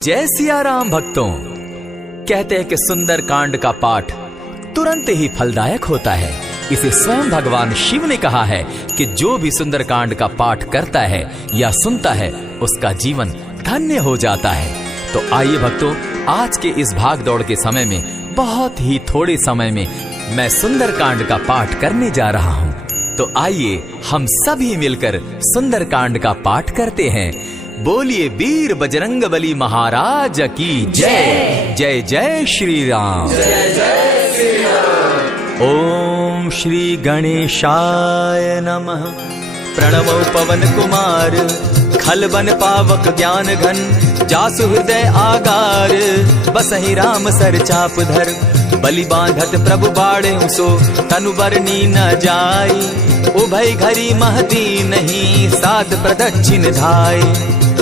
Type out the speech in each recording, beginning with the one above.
जय सिया राम भक्तों। कहते हैं कि सुंदर कांड का पाठ तुरंत ही फलदायक होता है। इसे स्वयं भगवान शिव ने कहा है कि जो भी सुंदर कांड का पाठ करता है या सुनता है उसका जीवन धन्य हो जाता है। तो आइए भक्तों, आज के इस भाग दौड़ के समय में बहुत ही थोड़े समय में मैं सुंदर कांड का पाठ करने जा रहा हूँ। तो आइए हम सभी मिलकर सुंदर कांड का पाठ करते हैं। बोलिए वीर बजरंगबली महाराज की जय। जय जय श्री राम। जय जय श्री राम। ओम श्री गणेशाय नमः। प्रणवो पवन कुमार खलबन पावक ज्ञान घन जासु हृदय आगार बसहि राम सर चाप धर बलि बांधत प्रभु बाड़े सो तनु बरनी न जाई उभय घरी महती नहीं साध प्रदक्षिण धाय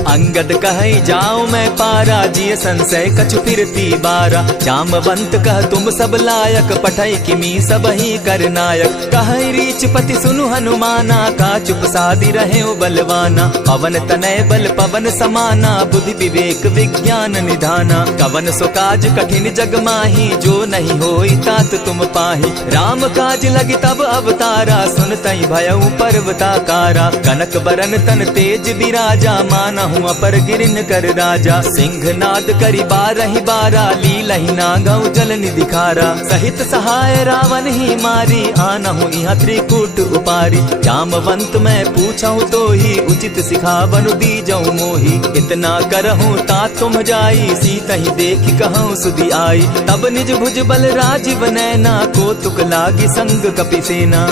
अंगद कहे जाऊं मैं पारा जिय संशय कछु फिरती बारा जामवंत कह तुम सब लायक पठई किमी सब ही कर नायक कहे रीच पति सुनु हनुमाना का चुप सादी रहे बलवाना पवन तनय बल पवन समाना बुद्धि विवेक विज्ञान निधाना कवन सो काज कठिन जग माही जो नहीं होई तात तुम पाही राम काज लगी तब अवतारा सुन तई भयउ पर्वताकारा कनक बरन तन तेज विराजा माना अपर गिरिन कर राजा सिंह नाद करी बारहि बारा लीलहि नागौ जल निधिखारा सहित सहाय रावण ही मारी आनहु यहाँ त्रिकूट उपारी जामवंत मैं पूछऊं तो ही उचित सिखावनु दीजऊं मोही इतना करहूं तात तुम जाई सीता ही देखी कहूं सुधि आई तब निज भुज बल राजीव नैना को तुक लागी संग कपिसेना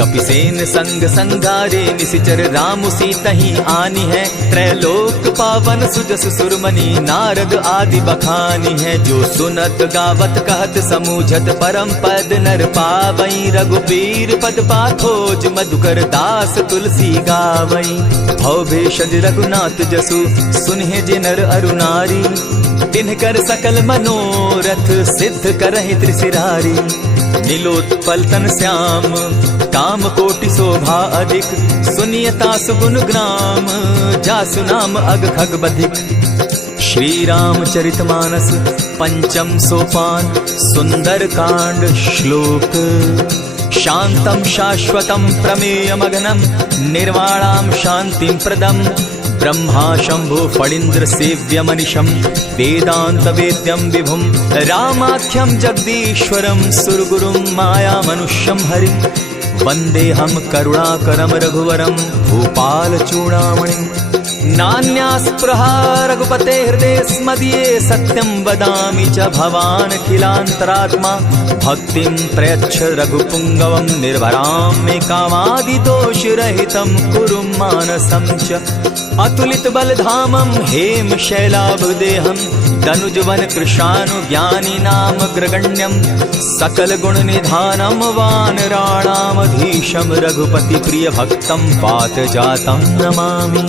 कपिसेन संग संगारे निसिचर राम सीता ही आनी है त्रैलोक पावन सुजस सुरमणि नारद आदि बखानी है जो सुनत गावत कहत समूझत परम पद नर पावई रघुबीर पद पाथोज मधुकर दास तुलसी गावई भव भेषज रघुनाथ जसु सुनहि जे नर अरु नारी तिनकर सकल मनोरथ सिद्ध करहि त्रिशिरारी नीलोत्पल तन श्याम काम कोटि शोभा अधिक सुनियता सुगुण ग्राम जासु नाम अग खग बधिक। श्री रामचरितमानस पंचम सोपान सुंदर कांड श्लोक शांतम शाश्वतम प्रमेयमगनम निर्वाणाम शांतिम प्रदम ब्रह्मा शंभु फणीन्द्र सेव्य मनिषम वेदांत वेद्यम विभुम रामाख्यम जगदीश्वरम सुरगुरुम माया मनुष्यम हरिम वंदे हम करुणाकरम रघुवरम भूपाल चूड़ामणि नान्यास्पृहा रघुपते हृदय स्मदीये सत्यं वदामि च भवान् अखिलान्तरात्मा भक्तिं प्रयच्छ रघुपुंगवं निर्भरां मे कामादि दोषरहितं कुरु मानसं च अतुलित बलधामं हेम शैलाभदेहं दनुजवन कृशानु ज्ञानी नाम ग्रगण्यं सकल गुण निधानं वानराणामधीशं रघुपति प्रिय भक्तं पात जातं नमामि।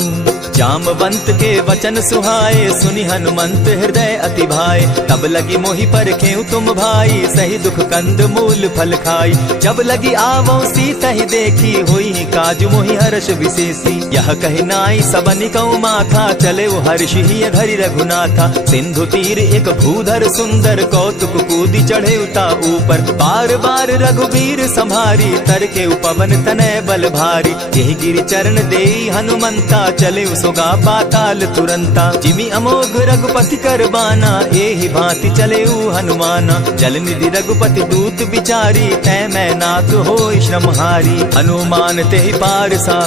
जामवंत के वचन सुहाए सुनि हनुमंत हृदय अति भाए तब लगी मोहि परखेउ तुम भाई सही दुख कंद मूल फल खाई जब लगी आवो सीता ही देखी होई काज मोहि हर्ष विशेषी यह कहि नाई सबनि कौ माथा चले वो हर्ष ही धरि रघुनाथा सिंधु तीर एक भूधर सुंदर कौतुक कूदी चढ़े उता ऊपर बार बार रघुवीर संभारी तर के उपवन तनय बल भारी यही गिरि चरण देई हनुमंता चले सोगा पाताल तुरंता जिमि अमोघ रघुपति कर बाना एहि भांति चले हनुमाना जल निधि रघुपति दूत बिचारी तै मैं नाथ होय श्रमहारी हनुमान तेहि पारसा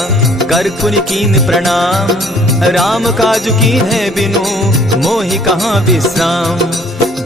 कर पुनि कीन प्रणाम राम काज कीन है बिनु मोहि कहाँ विश्राम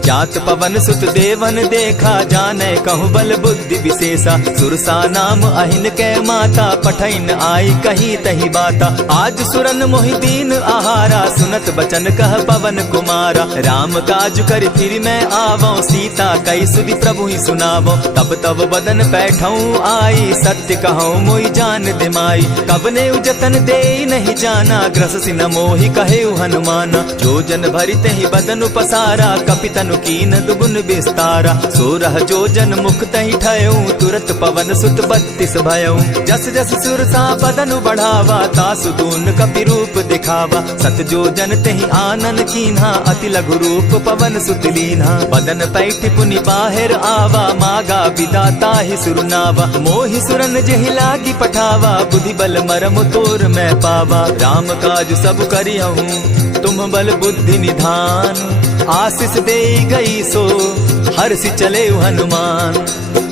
जात पवन सुत देवन देखा जाने कहूँ बल बुद्धि विशेषा सुरसा नाम अहिन कै माता पठैन आई कही तही बाता आज सुरन मोहि दीन आहारा सुनत बचन कह पवन कुमारा राम काज कर फिर मैं आवो सीता कई सुधि प्रभु ही सुनावो तब तब बदन बैठऊं आई सत्य कहूँ मोहि जान दिमाई कब ने उजतन दे नहीं जाना ग्रस सिन मोहि कहे हनुमाना जो जन भरित ही बदन पसारा कपितनु कीन दुगुन विस्तारा। 16 जोजन मुख तहि ठयऊ, तुरत पवन सुत 32 भयऊ। जस जस सुर सा बदन बढ़ावा, तासु दून कपि रूप दिखावा। 7 जोजन तेहि आनन कीन्हा, अति लघु रूप पवन सुत लीन्हा। बदन पैठ पुनि बाहिर आवा, मागा विदा ताहि सुरनावा। मोहि सुरन जेहि लागी पठावा, बुद्धि बल मरम तोर मैं पावा। राम काज सब करिहूँ, तुम बल बुद्धि निधान। आशीष दे गई सो हर्षि चले हनुमान।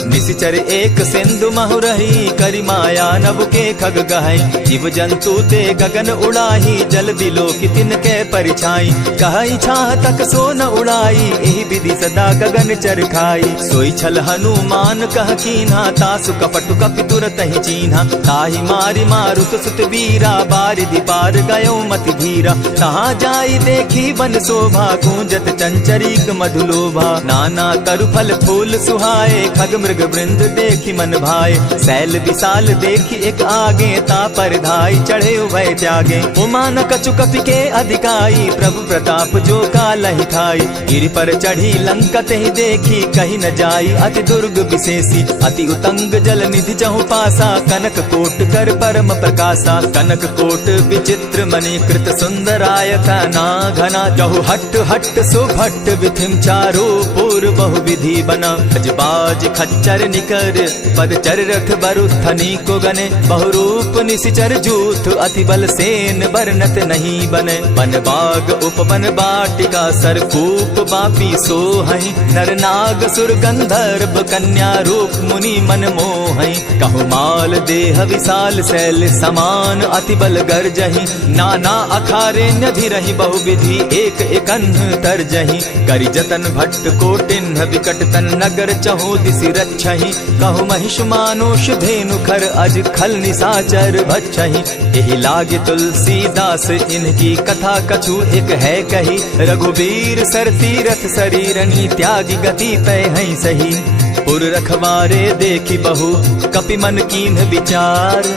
निशिचर एक सिंधु महु रही, करि माया नभ के खग गहई। जीव जंतु ते गगन उड़ाही, जल बिलो की तिनके परिछाई। कहई छाह तक सो न उड़ाई, एहि विधि सदा गगन चर खाई। सोई छल हनुमान कह कीन्हा, तासु कपटु कपि तुरत ही चीन्हा। ताहि मारि मारुत सुत वीरा, बारिधि पार गयो मति धीरा। तहाँ जाई देखी वन शोभा, गूंजत चंचरीक मधुलोभा। नाना तरु फल फूल सुहाए, खग मृग वृंद देखी मन भाए। सैल विशाल देखी एक आगे, ता पर धाई चढ़े उभय त्यागे। उमान कछु कपि के अधिकाई, प्रभु प्रताप जो कालहि खाई। गिरि पर चढ़ी लंका तेहि देखी, कही न जाई अति दुर्ग विशेषी। अति उतंग जल निधि जहु पासा, कनक कोट कर परम प्रकाशा। कनक कोट विचित्र मणि कृत सुंदराय, ना घना जहु हट हट सुभट। विधिम चारो पूर्व बहु विधि बना, बाज खच्चर निकर पदचर रथ बरुथनी को गने। बहुरूप निशिचर जूथ, अति बल सेन बरनत नहीं बने। वन बाग उपवन बाटिका, सरकूप बापी सोहई। नर नाग सुर गंधर्व, कन्या रूप मुनि मन मोहई। कहु माल देह विशाल, शैल समान अति बल गर्जहि। नाना अखारे न्यधिरहि, बहुविधि एक एकन्ह तरजहि। करि जतन भट्ट कोटिन्ह, विकट तन नगर चहु दिसि रक्षहि। कहु महिष मानुष धेनु खर, अज खल निशाचर भक्षहि। एहि लागे तुलसीदास, इनकी कथा कछु एक है कही। रघुबीर सर तीरथ शरीरनी, त्यागी गति पै हई सही। पुर रखवारे देखी बहु, कपि मन कीन्ह विचार।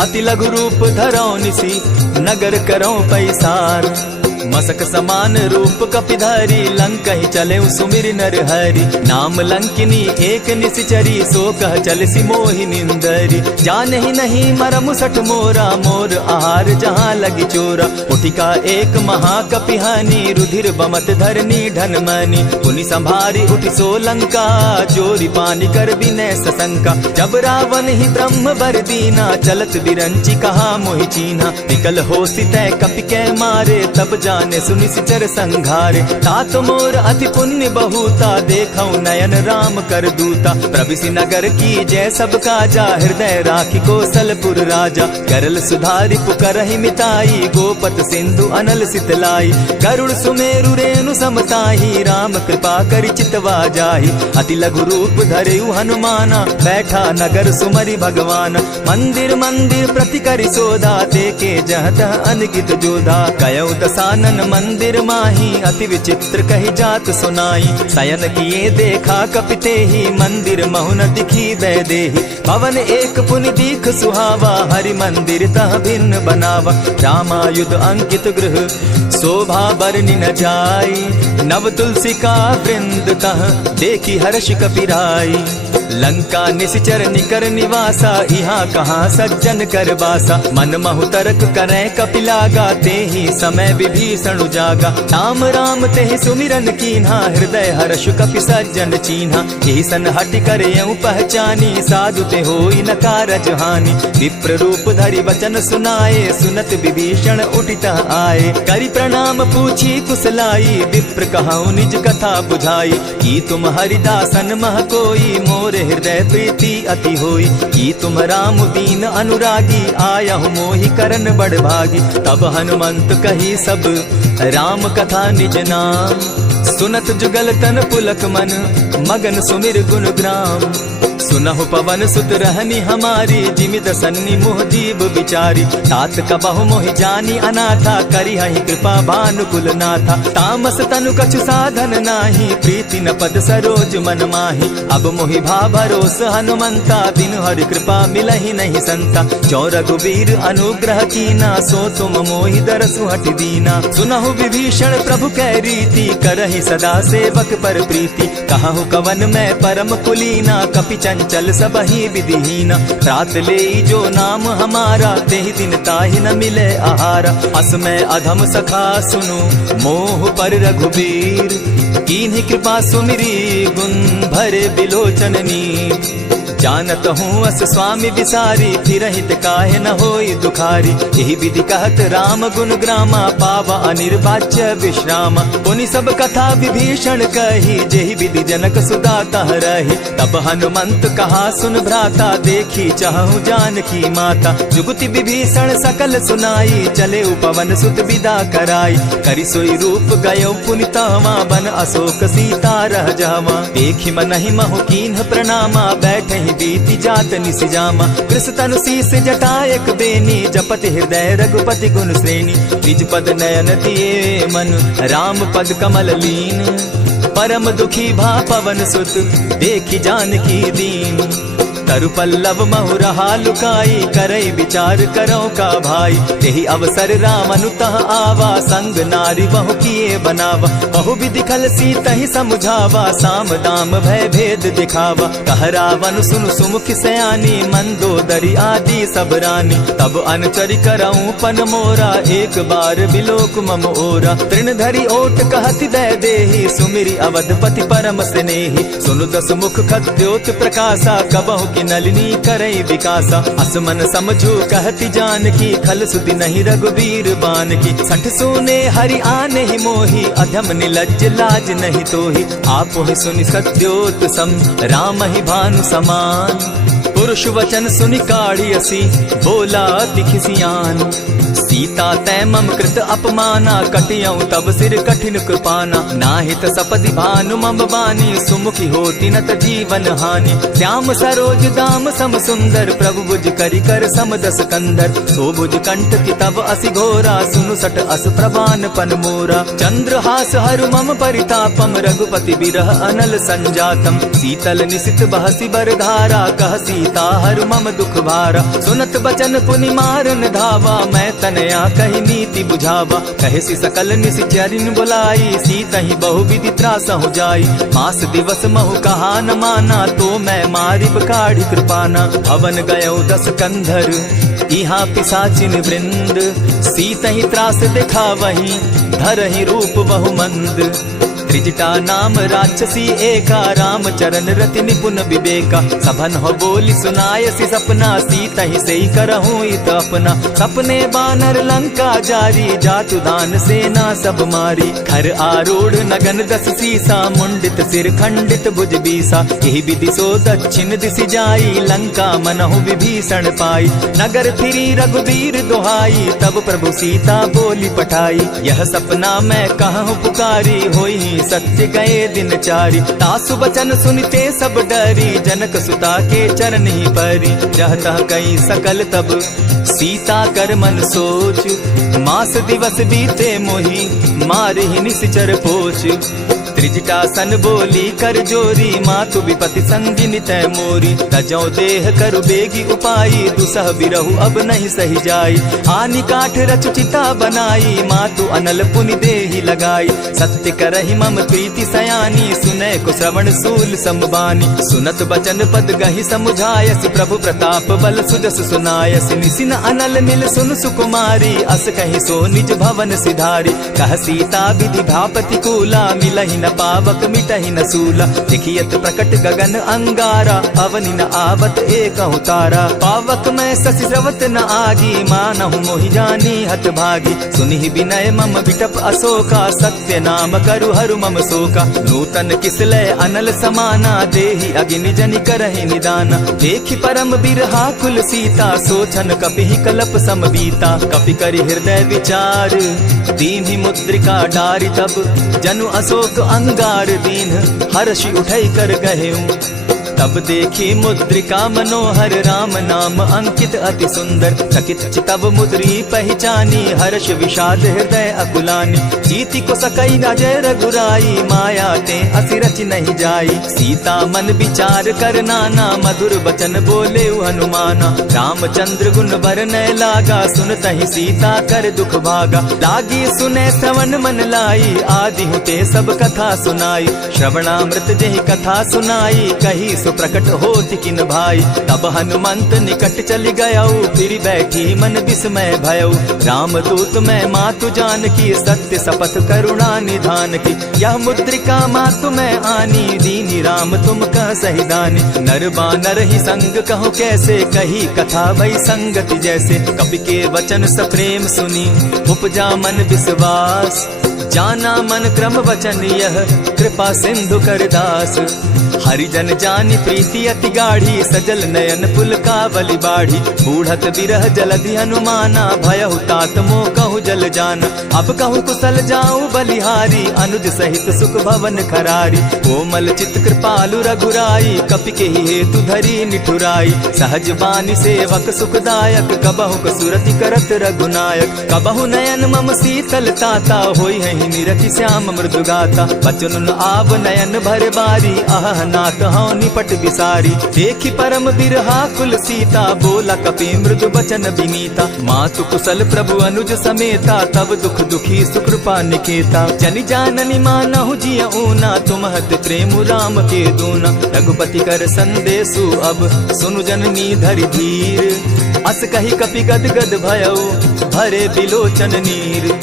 अति लघु रूप धरौ निसी, नगर करौ पैसार। मसक समान रूप कपिधारी, लंक ही चले सुमिर नर हरि। नाम लंकिनी एक निशिचरी, सो कह चल सी मोहि निंदरी। जाने ही नहीं मरम सठ मोरा, मोर आहार जहाँ लगी चोरा। उठिका एक महाकपिहानी, रुधिर बमत धरनी ढन मनी। पुनि संभारी उठि सो लंका, चोरी पानी कर बिनै सशंका। जब रावण ही ब्रह्म बर दीना, चलत बिरंची कहा मोहि चीन्हा। निकल हो सितै कपि कै मारे, तब जाने सुनि सिचर संघारे। तात मोर अति पुण्य बहुता, देखौ नयन राम कर दूता। प्रविशि नगर की जय सब काजा, हृदय राखी कौशलपुर राजा। करल सुधारि पुकरहि मिताई, गोपत सिंधु अनल सितलाई। गरुड़ सुमेरु रेणु समताही, राम कृपा करि चितवा जाहि। अति लघु रूप धरेउ हनुमाना, बैठा नगर सुमरि भगवान। मंदिर मंदिर प्रति करि सोधा, देखे जह तह अनगित जोधा। कयौ दसानन मंदिर माही, अति विचित्र कही जात सुनाई। शयन किए देखा कपिते ही, मंदिर महु न दिखी वैदेही। भवन एक पुनि दीख सुहावा, हरि मंदिर तह भिन्न बनावा। रामायुध अंकित गृह, शोभा बरनि न जाई। नव तुलसी का वृंद तह, देखी हर्ष कपिराई। लंका निशिचर निकर निवासा, यहाँ कहाँ सज्जन कर बासा। मन महु तरक करै कपिलागा, तेहि समय विभीषण उजागा। राम राम तेहि सुमिरन कीन्हा, हृदय हर्ष कपि सज्जन चीन्हा। एहि सन हटि करयउ पहचानी, साधु ते होई न कारज हानि। विप्र रूप धरि वचन सुनाए, सुनत विभीषण उठित आए। करि प्रणाम पूछी कुशलाई, विप्र कहौ निज कथा बुझाई। की तुम हरिदासन मह कोई, मोर हृदय प्रीति अति होई। की तुम राम दीन अनुरागी, आयहु मोहि करन बड़ भागी। तब हनुमंत कही सब राम कथा निज नाम, सुनत जुगल तन पुलक मन, मगन सुमिर गुण ग्राम। सुनहु पवन सुत रहनी हमारी, जिमित सन्नी मोह जीव बिचारी। तात कबहु मोहि जानी अनाथा, करी हहि कृपा भानुकुल नाथा। तामस तनु कछु साधन नाही, प्रीति न पद सरोज मन माही। अब मोहि भा भरोस हनुमंता, बिनु हरि कृपा मिलहि नहीं संता। जो रघुबीर अनुग्रह कीना, सो तुम मोहि दरसु हटि दीना। सुनहु विभीषण प्रभु कै रीति, करहि सदा सेवक पर प्रीति। कहु कवन मैं परम कुलीना, कपि चंचल सबहि विधिहीना। रात ले जो नाम हमारा, तेहि दिन ताहि न मिले आहारा। अस मैं अधम सखा सुनु, मोह पर रघुबीर। कीन्हि कृपा सुमिरी, गुण भरे बिलोचन नीर। जानत हूँ अस स्वामी विसारी, फिरहित काहे न होई दुखारी। यही विधि कहत राम गुण ग्रामा, पावा अनिर्वाच्य विश्राम। पुनि सब कथा विभीषण कही, जेहि विधि जनक सुदा तह रही। तब हनुमंत कहा सुन भ्राता, देखी चाहूँ जानकी माता। जुगति विभीषण सकल सुनाई, चले पवन सुत विदा कराई। करि सोई रूप गयो पुनि तहवा, बन अशोक सीता रह जावा। देखि मनहि महु कीन्ह प्रणामा, बैठहि बीति जात निसिजामा। कृष तनु शीस जटायक बेनी, जपति हृदय रघुपति गुण श्रेणी। निज पद नयन दिए मन, राम पद कमल लीन। परम दुखी भा पवन सुत, देखि जानकी दीन। तरु पल्लव महु रहा लुकाई, करई विचार करो का भाई। यही अवसर राम अनुतः आवा, संग नारी बहु किए बनावा। बहु विधि खल सीतहि समझावा, साम दाम भय भेद दिखावा। कह रावण सुनु सुमुख सयानी, मंदोदरी आदि सब रानी। तब अनुचरि करऊं पन मोरा, एक बार बिलोक मम ओरा। तृण धरि ओट कहति दय देहि, सुमिरि अवधपति परम स्नेही। सुनु दस मुख खद्योत प्रकाशा, कबहु की नलिनी करई विकासा। असमन समझो कहती जानकी, खल सुधि नहीं रघुबीर बान की। सठ सोने हरि आने ही मोही, अधम निलज्ज लाज नहीं तोही। आप ही सुनि सत्योत सम, राम ही भानु समान। पुरुष वचन सुनि काढ़ी असी, बोला अति खिसियान। सीता तै मम कृत अपमाना, कटियऊं तब सिर कठिन कृपाना। नाहित सपदि भानु मम बानी, सुमुखी होती न त जीवन हानि। श्याम सरोज दाम सम सुंदर, प्रभु भुज करि कर सम दस कंधर। सो भुज कंठ की तब असि घोरा, सुनु सट अस प्रवान पन मोरा। चंद्रहास हरु मम परितापम, रघुपति बिरह अनल संजातम। शीतल निशित बहसी बरधारा, कह सीता हरु मम दुख भारा। सुनत बचन पुनि मारन धावा, मैं तनया कही नीति बुझावा। कहे सी सकल निशिचरिन बुलाई, सीतहि बहु विधि त्रास हो जाई। मास दिवस महु कहा न माना, तो मैं मारिब काढ़ी कृपाना। भवन गयो दस कंधर, इहा पिशाचिन वृंद। सीतहि त्रास देखा वही, धरहि रूप बहु मंद। त्रिजटा नाम राक्षसी एका, राम चरण रति निपुण विवेका। सभन हो बोली सुनायसी सपना, सीतहि सेई करहूं इत अपना। सपने बानर लंका जारी, जातु दान सेना सब मारी। खर आरूढ़ नगन दस सीसा, मुंडित सिर खंडित भुज बीसा। यही विधि सो दक्षिण दिशि जाई, लंका मनहु विभीषण पाई। नगर फिरी रघुबीर दुहाई, तब प्रभु सीता बोली पठाई। यह सपना मैं कहूँ पुकारी, होई सत्य गए दिन चारी। तासु बचन सुनते सब डरी, जनक सुता के चरण ही परी। रहता कई सकल तब सीता कर मन सोच, मास दिवस बीते मोही, मारे ही निश्चर पोच। त्रिजटा सन बोली कर जोरी, मातु विपति संगिनी तै मोरी। तजौ देह करु बेगी उपाई, दुसह बिरहु अब नहीं सही जाई। आनी काठ रच चिता बनाई, मातु अनल पुनि देहि लगाई। सत्य करहि मम प्रीति सयानी, सुनै को श्रवण सूल संबानी। सुनत बचन पद गहि समुझायस, प्रभु प्रताप बल सुजस सुनायस। निसिन अनल मिल सुन सुकुमारी, अस कहि सो निज भवन सिधारी। कह सीता विधि भापति कूला, मिलहि न पावक मिटहि न सूला। देखियत प्रकट गगन अंगारा, अवनि न आवत एक तारा। पावक मैं शशि स्रवत न आगी, मानहु मोहि जानी हत भागी। सुनि विनय मम विटप अशोका, सत्य नाम करु हरु मम शोका। नूतन किसलय अनल समाना, देहि अगिनि जनि करहि निदाना। देखि परम बिरहा कुल सीता, सोचन कपिहि कलप सम बीता। कपि करि हृदय विचार, दीन्हि मुद्रिका डारि। तब जनु अशोक अंगार दीन, हर्षि उठै कर गहेऊ। तब देखी मुद्रिका मनोहर राम नाम अंकित अति सुंदर। चकित चितव मुद्री पहचानी हर्ष विषाद हृदय अकुलानी। जीति को सकई अजय रघुराई माया ते असिरच नहीं जाई। सीता मन विचार कर नाना मधुर बचन बोले हनुमाना। रामचंद्र गुण बरनय लागा सुनतहि सीता कर दुख भागा। लागी सुने श्रवण मन लाई आदि हुते सब कथा सुनाई। श्रवणामृत जेहि कथा सुनाई कही सो प्रकट होति किन भाई। तब हनुमंत निकट चली गयऊ फिर बैठी मन विस्मय भयऊ। रामदूत मैं मातु जान की सत्य शपथ करुणा निधान की। यह मुद्रिका मातु मैं आनी दीनी राम तुम कह सही दानी। नर बानर ही संग कहो कैसे कही कथा भई संगति जैसे। कपि के वचन सप्रेम सुनी उपजा मन विश्वास। जाना मन क्रम वचन यह कृपा सिंधु कर दास। हरिजन जानि प्रीति अति गाढ़ी सजल नयन पुलकावली बाढ़ी। बूढ़त बिरह जलधि हनुमाना भयहु तात मोह कहु जल जाना। अब कहु कुशल जाऊं बलिहारी अनुज सहित सुख भवन खरारी। कोमल चित कृपालु रघुराई कपि के ही हेतु धरी निठुराई। सहज बानी सेवक सुखदायक कबहु कसुरति करत रघुनायक। कबहु नयन मम शीतल ताता होई है निरखि श्याम मृदु गाता। बचन आब नयन भर बारी आह नाथ हौ निपट बिसारी। देखी परम बिरहा कुल सीता बोला कपि मृदु बचन विनीता। मातु कुशल प्रभु अनुज समेता तब दुख दुखी सुकृपा निकेता। जनि जाननि मानहु जिय ऊना तुम हत प्रेम राम के दूना। रघुपति कर संदेशु अब सुनु जननी धरि धीर। अस कही कपि गद गद भयऊ भरे बिलोचन नीर।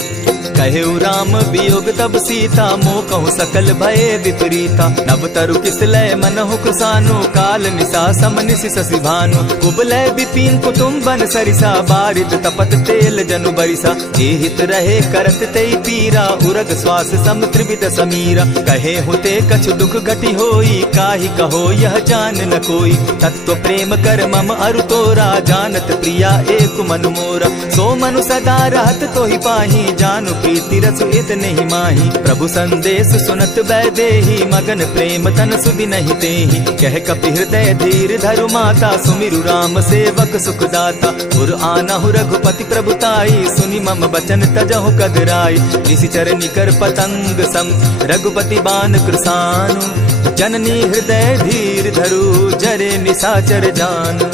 कहेउ राम वियोग तब सीता मोह कहूँ सकल भये विपरीता। नव तरु किसलय मनहु कृसानु काल निशा सम निशि शशि भानु। उबलय विपिन कुटुम्बन सरिसा बारिद तपत तेल जनु बरिसा। जे हित रहे करत तेई पीरा उरग श्वास सम त्रिविध समीरा। कहे हुते कछु दुख घटी होई काहि कहो यह जान न कोई। तत्व प्रेम कर मम अरु तोरा जानत प्रिया एक मनु मोरा। सो मनु सदा रहत तोहि पाही जानु प्रीति रस इतने ही माही। प्रभु संदेश सुनत वैदेही मगन प्रेम तन सुधि नहीं तेहि। कह कपि हृदय धीर धरु माता सुमिरु राम सेवक सुखदाता। उर आनहु रघुपति प्रभुताई सुनि मम बचन तजहु कदराई। निशिचर निकर पतंग सम रघुपति बान कृसानु। जननी हृदय धीर धरु जरे निशाचर जान।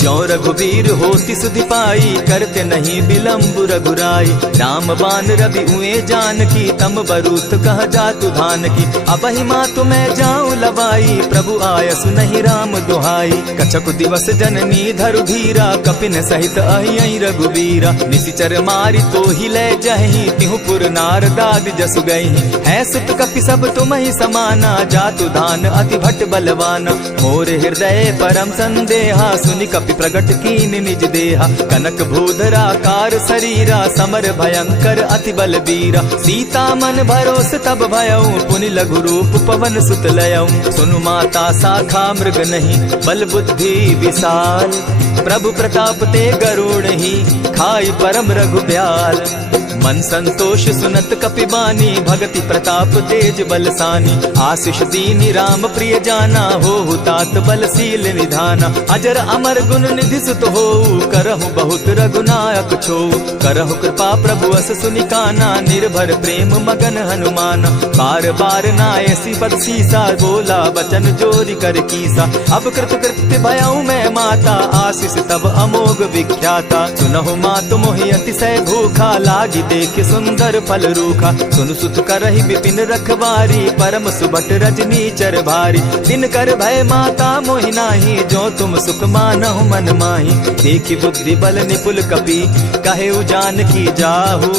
ज्यों रघुवीर होति सुधि पाई करते नहीं विलम्ब रघुराई। राम बान रवि उए जान की तम बरूत कह जातु धान की। अबहि मातु मैं जाऊं लवाई प्रभु आयसु नहीं राम दुहाई। कछक दिवस जननी धरु धीरा कपिन सहित अहि रघुवीरा। निशिचर मारी तो ही ले जहि तिहु पुर नार दाद जसु गई। है सुत कपि सब तुम ही समाना जातु धान अति भट बलवाना। मोर हृदय परम संदेहा सुनि कपि प्रगट कीन निज देहा। कनक भूधराकार शरीरा समर भयंकर अति बलबीरा। सीता मन भरोस तब भयऊ पुनि लघु रूप पवन सुत लयऊ। सुनु माता शाखा मृग नहीं बल बुद्धि विशाल। प्रभु प्रताप ते गरुड़ ही खाई परम रघुब्याल। मन संतोष सुनत कपिबानी भगति प्रताप तेज बलसानी। आशीष दीनी राम प्रिय जाना हो तात बलशील निधाना। अजर अमर गुण निधि सुत हो करहु बहुत रघुनायक छो। करहु कृपा प्रभु अस सुनिकाना निर्भर प्रेम मगन हनुमाना। बार बार नायसी पद सीसा बोला बचन जोरी कर कीसा। अब कृत कृत्य भयऊ मैं माता आशीष तब अमोघ विख्याता। सुनहु मातु मोहि अतिशय भूखा लागी देख सुंदर फल रूखा। सुन सुत करहि विपिन रखवारी परम सुबट रजनी चर भारी। दिन कर भय माता मोहि नाही जो तुम सुख मानहु मन माही। देखी बुद्धि बल निपुल कपि कहेउ जानकी जाहु।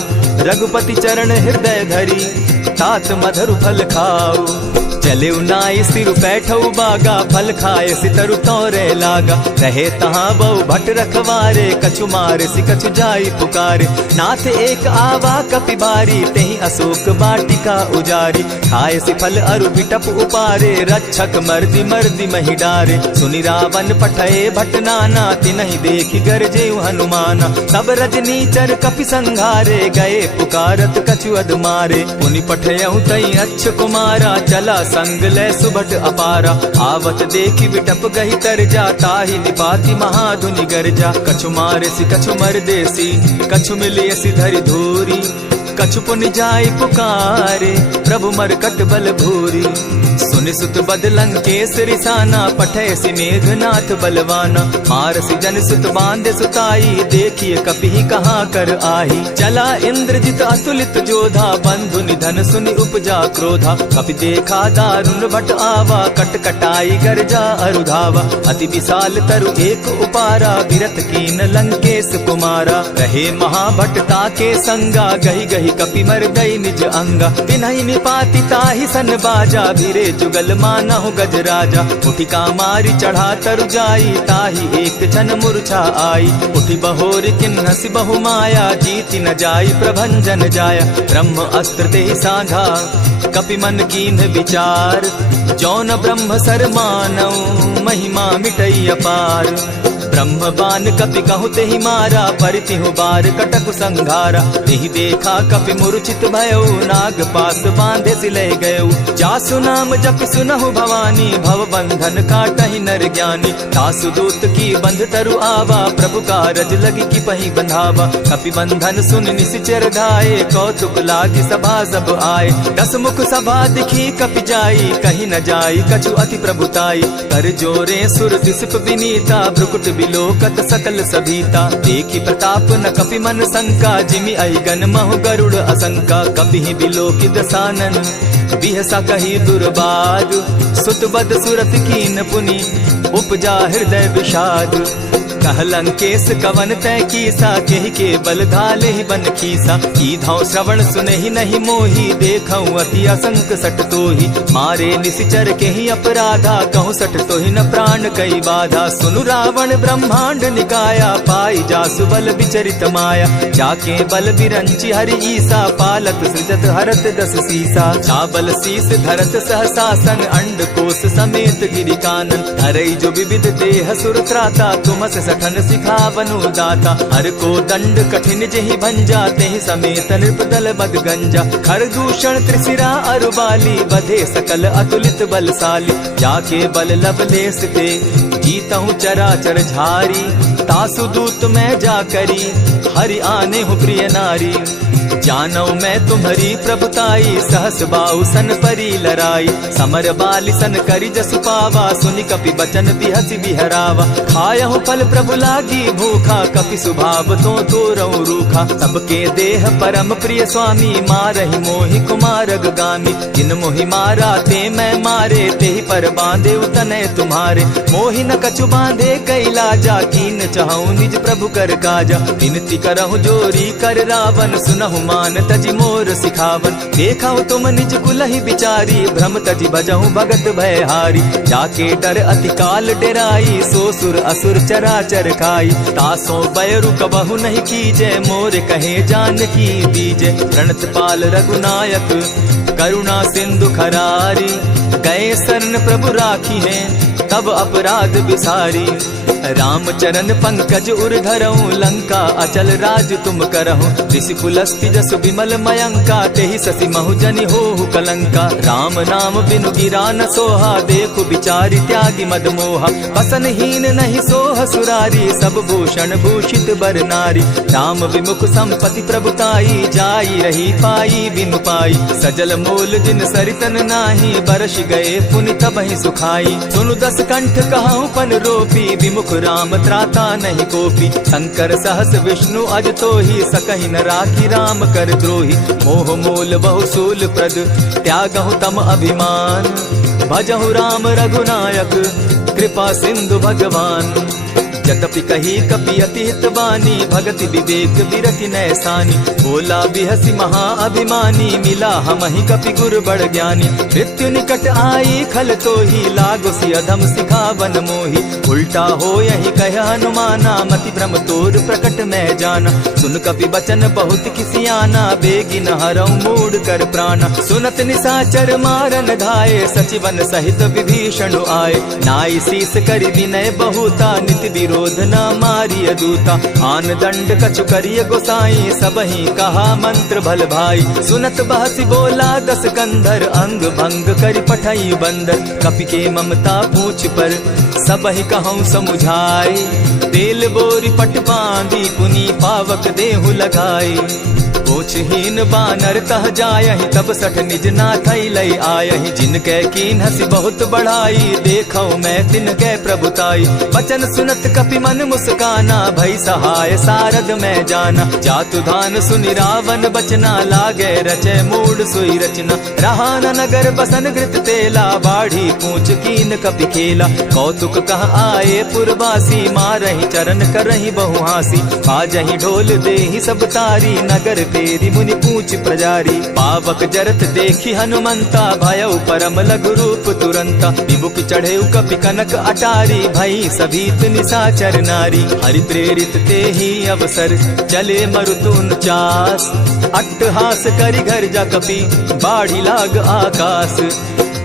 रघुपति चरण हृदय धरी तात मधुर फल खाऊ। चले नाई सिर बैठऊ बागा फल खाए सितरु तोरे लागा। रहे तहाँ बहु भट रखवारे कछु मारे सि कछु जाई पुकारे। नाथ एक आवा कपि बारी तेहि अशोक बाटिका उजारी। खाए सि फल अरु बिटप उपारे रक्षक मर्दि मर्दि महि डारे। सुनि रावण पठये भट नाना तिनहि देखि गरजे हनुमाना। सब रजनीचर कपि संघारे गए पुकारत कछु अधमारे। पुनि पठयऊ तई अच्छ कुमारा चला संग ले सुभट अपारा। आवत देखी बिटप गही तर जा, ताहि निपाति महाधुनि गर्जा। कछु मारेसी कछु मरदेसी, कछु मिलियसी धरि धूरी। कछु पुनि जाई पुकारे, प्रभु मरकट बल भूरी। सुनि सुत बद लंकेश रिसाना, पठैसी मेघनाथ बलवाना। मारसी जन सुत बांधे सुताई, देखिए कपि कहाँ कर आही। चला इंद्रजित अतुलित जोधा, बंधु निधन सुनि उपजा क्रोधा। कपि देखा दारुण भट आवा, कट कटाई गर्जा अरुधावा। अति विशाल तरु एक उपारा, बिरत कीन लंकेश कुमारा। रहे महाभट ताके संगा, गही गही कपि मर गई निज अंगा। तिन्हि निपाति ताहि सन बाजा, भिरे जुगल मानहु गज राजा। उठी कामारी चढ़ा तरु जाई, ताहि एक क्षण मूर्छा आई। उठी बहोर किन्हसि बहु माया, जीति न जाई प्रभंजन जाया। ब्रह्म अस्त्र तेहि साधा, कपि मन कीन्ह विचार। जौन ब्रह्म सर मानौ, महिमा मिटई अपार। ब्रह्म बान कपि कहु तेहि मारा, परितिहु बार कटकु संघारा। तेहि देखा कपि मूर्छित भयउ, नाग पास बांधे सिले गयउ। जासु नाम जपि सुनहु भवानी, भव बंधन काटहि नर ज्ञानी। तासु दूत की बंध तरु आवा, प्रभु कारज लगी कि पहि बंधावा। कपि बंधन सुन निसिचर धाये, कौतुक लागी सभा सब आए। दस मुख सभा दिखी कपि जाई, कहीं न जाई कछु अति प्रभुताई। कर जोरे सुर दिसप विनीता, भ्रुकुट बिलोकत सकल सभीता। देखी प्रताप न कपि मन शंका, जिमि अहिगन महु गरुड़ असंका। कपि बिलोकि दसानन, बिहसा कही दुर्बाद। सुत बद सुरत कीन पुनि, उपजा हृदय विषाद। कह लंकेश कवन तय कीसा, केहि के बल धाले ही बन खीसा। कीधौ श्रवण सुनहि नहीं मोही, देखऊं अति असंक सट तोही। मारे निसिचर केहि अपराधा, कहूँ सट तोहि न प्राण कई बाधा। सुनु रावण ब्रह्मांड निकाया, पाई जासु बल विचरित माया। जाके बल बिरंची हरि ईसा, पालत सृजत हरत दस सीसा। चावल शीस धरत सहसासन, अंड कोश समेत गिरि कानन। धरई जो विविध देह सुर त्राता, तुमस सठन सिखावनु दाता। हर को दंड कठिन जेहि भंजा, तेहि समेत नृपदल बद गंजा। खर दूषण त्रिशिरा अरुबाली, बधे सकल अतुलित बलशाली। जाके बल लवलेस ते, जीतहु चराचर झारी। तासु दूत मैं जा करी, हरि आने हूँ प्रिय नारी। जानौ मैं तुम्हारी प्रभुताई, सहस बाहु सन परी लराई। समर बाली सन करी जसु पावा, सुनि कपि बचन बिहसि बिहरावा। खायहु फल प्रभु लागी भूखा, कपि सुभाव तो तोरऊ रूखा। सबके देह परम प्रिय स्वामी, मारहि मोहि कुमारग गामी। जिन मोहि मारा ते मैं मारे, तेहि पर बांधे उतने तुम्हारे। मोहि न कछु बांधे कैलाजा, कीन चाहूं निज प्रभु कर काजा। विनती करहु जोरी कर रावण, सुनहु मान तजि मोर सिखावन। देखा तुम निज कुलहि बिचारी, भ्रम तजि भजहु भगत भयहारी। जाके डर अति काल डेराई, सो सुर असुर चराचर खाई। तासो बैरु कबहु नहीं कीजे, मोर कहे जानकी दीजे। प्रणत पाल रघुनायक, करुणा सिंधु खरारी। गए शरण प्रभु राखी है, तब अपराध बिसारी। रामचरण पंकज उर धरऊं, लंका अचल राज तुम करहूं। ऋषि पुलस्ति जस विमल मयंका, तेहि ससि महु जनि होहु कलंका। राम नाम बिनु गिरा न सोहा, देखु बिचारी त्यागी मद मोहा। बसन हीन नहीं सोह सुरारी, सब भूषण भूषित बर नारी। राम विमुख संपति प्रभुताई, जाई रही पाई बिनु पाई। सजल मोल जिन सरितन नाही, बरस गए पुनि तबहि सुखाई। सुनु दस कंठ कहूं पन रोपी, विमुख राम त्राता नहीं कोपी। शंकर सहस विष्णु अज तोहि, सकहि न राखी राम कर द्रोही। मोह मोल बहु सूल प्रद, त्यागहु तम अभिमान। भजहु राम रघुनायक, कृपा सिंधु भगवान। जतपि कही कपि अति हितवानी, भगति विवेक विरति नैसानी। बोला बिहसि महा अभिमानी, मिला हमहि कपि गुर बड़ ज्ञानी। मृत्यु निकट आई खल तोहि, लागोसि अधम सिखावन मोहि। उल्टा हो यही कह हनुमाना, मति भ्रम तोर प्रकट मैं जाना। सुन कपि बचन बहुत किसियाना, बेगी न हरऊ मूड कर प्राणा। सुनत निसाचर मारन धाये, सचिवन सहित विभीषण आए। नाई शीस करि विनय बहुता, नित विरोध क्रोध न मारिय दूता। आन दंड कछु करिय गोसाई, सबहि कहा मंत्र भल भाई। सुनत बहसी बोला दस कंधर, अंग भंग करि पठई बंदर। कपि के ममता पूछ पर, सबहि कहूँ समुझाई। तेल बोरी पट बांधी, पुनि पावक देहु लगाई। पूछहीन बानर तह जायहि, तब सठ निज नाथ लई आयहि। जिनके कीन हसी बहुत बढ़ाई, देखौ मैं तिनके प्रभुताई। बचन सुनत कपि मन मुस्काना, भई सहाय सारद मैं जाना। जातु धान सुनि रावण बचना, लागे रचे मूड सोई रचना। रहा न नगर बसन घृत तेला, बाढ़ी पूछ कीन कपि खेला। कौतुक कह आए पुरवासी, मारहि चरण करहि बहु हासी। बाजहि ढोल देहि सब तारी, नगर तेरी मुनि पूछ प्रजारी। पावक जरत देखी हनुमंता, भयउ परम लघु रूप तुरंता। विमुख चढ़े कपि कनक अटारी, भई सभीत निशाचर नारी। हरि प्रेरित ते ही अवसर, चले मरुतु 49। अट्टहास करि घर जा कपि, बाढ़ी लाग आकाश।